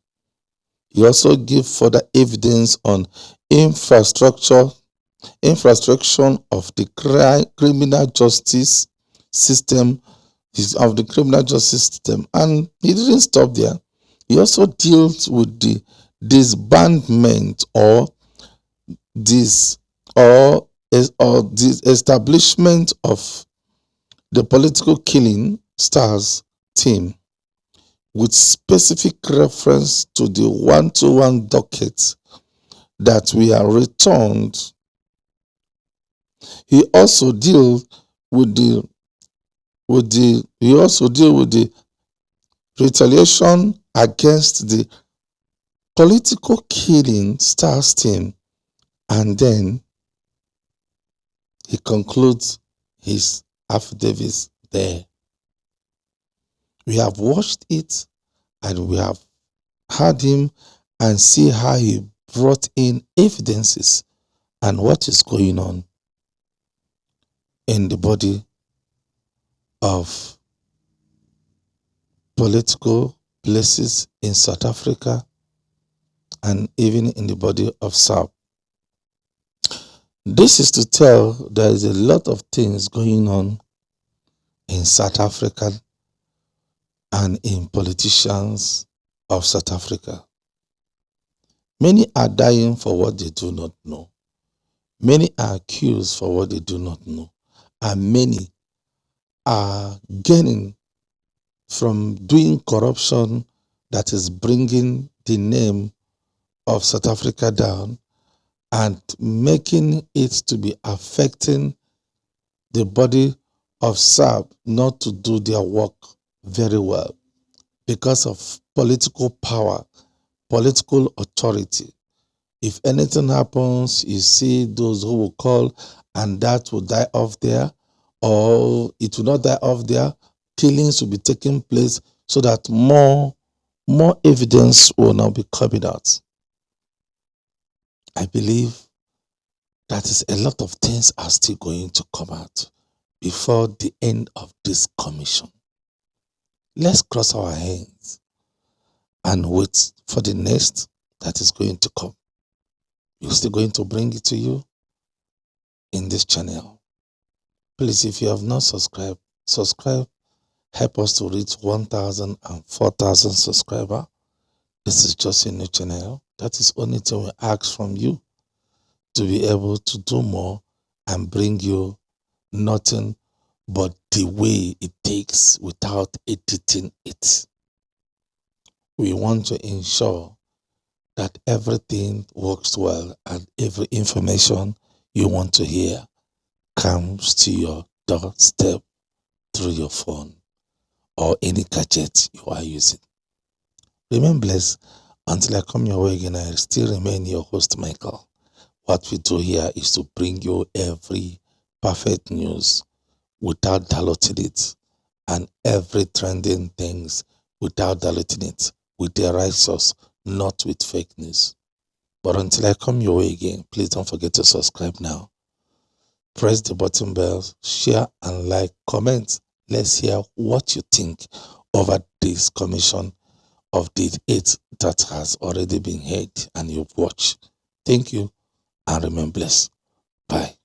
He also gives further evidence on infrastructure of the criminal justice system and he didn't stop there. He also deals with the disbandment or the establishment of the political killing stars team, with specific reference to the 1-to-1 dockets that were returned. He also deals with the retaliation against the political killing stars team, and then he concludes his affidavits there. We have watched it and we have heard him and see how he brought in evidences and what is going on in the body of political places in South Africa and even in the body of South. This is to tell there is a lot of things going on in South Africa and in politicians of South Africa. Many are dying for what they do not know. Many are accused for what they do not know. And many are gaining from doing corruption that is bringing the name of South Africa down and making it to be affecting the body of SAP not to do their work very well because of political power, political authority. If anything happens, you see those who will call and that will die off there, or it will not die off there. Killings will be taking place so that more evidence will now be coming out. I believe that is a lot of things are still going to come out before the end of this commission. Let's cross our hands and wait for the next that is going to come. We're still going to bring it to you in this channel. Please, if you have not subscribed, subscribe. Help us to reach 1,000 and 4,000 subscribers. This is just a new channel. That is only thing we ask from you, to be able to do more and bring you nothing but the way it takes without editing it. We want to ensure that everything works well and every information you want to hear comes to your doorstep through your phone or any gadget you are using. Remain blessed until I come your way again. I still remain your host, Michael. What we do here is to bring you every perfect news without diluting it, and every trending things without diluting it, with the right source, not with fake news. But until I come your way again, please don't forget to subscribe now. Press the button bell, share and like, comment. Let's hear what you think over this commission of Day8 that has already been heard and you've watched. Thank you and remain blessed. Bye.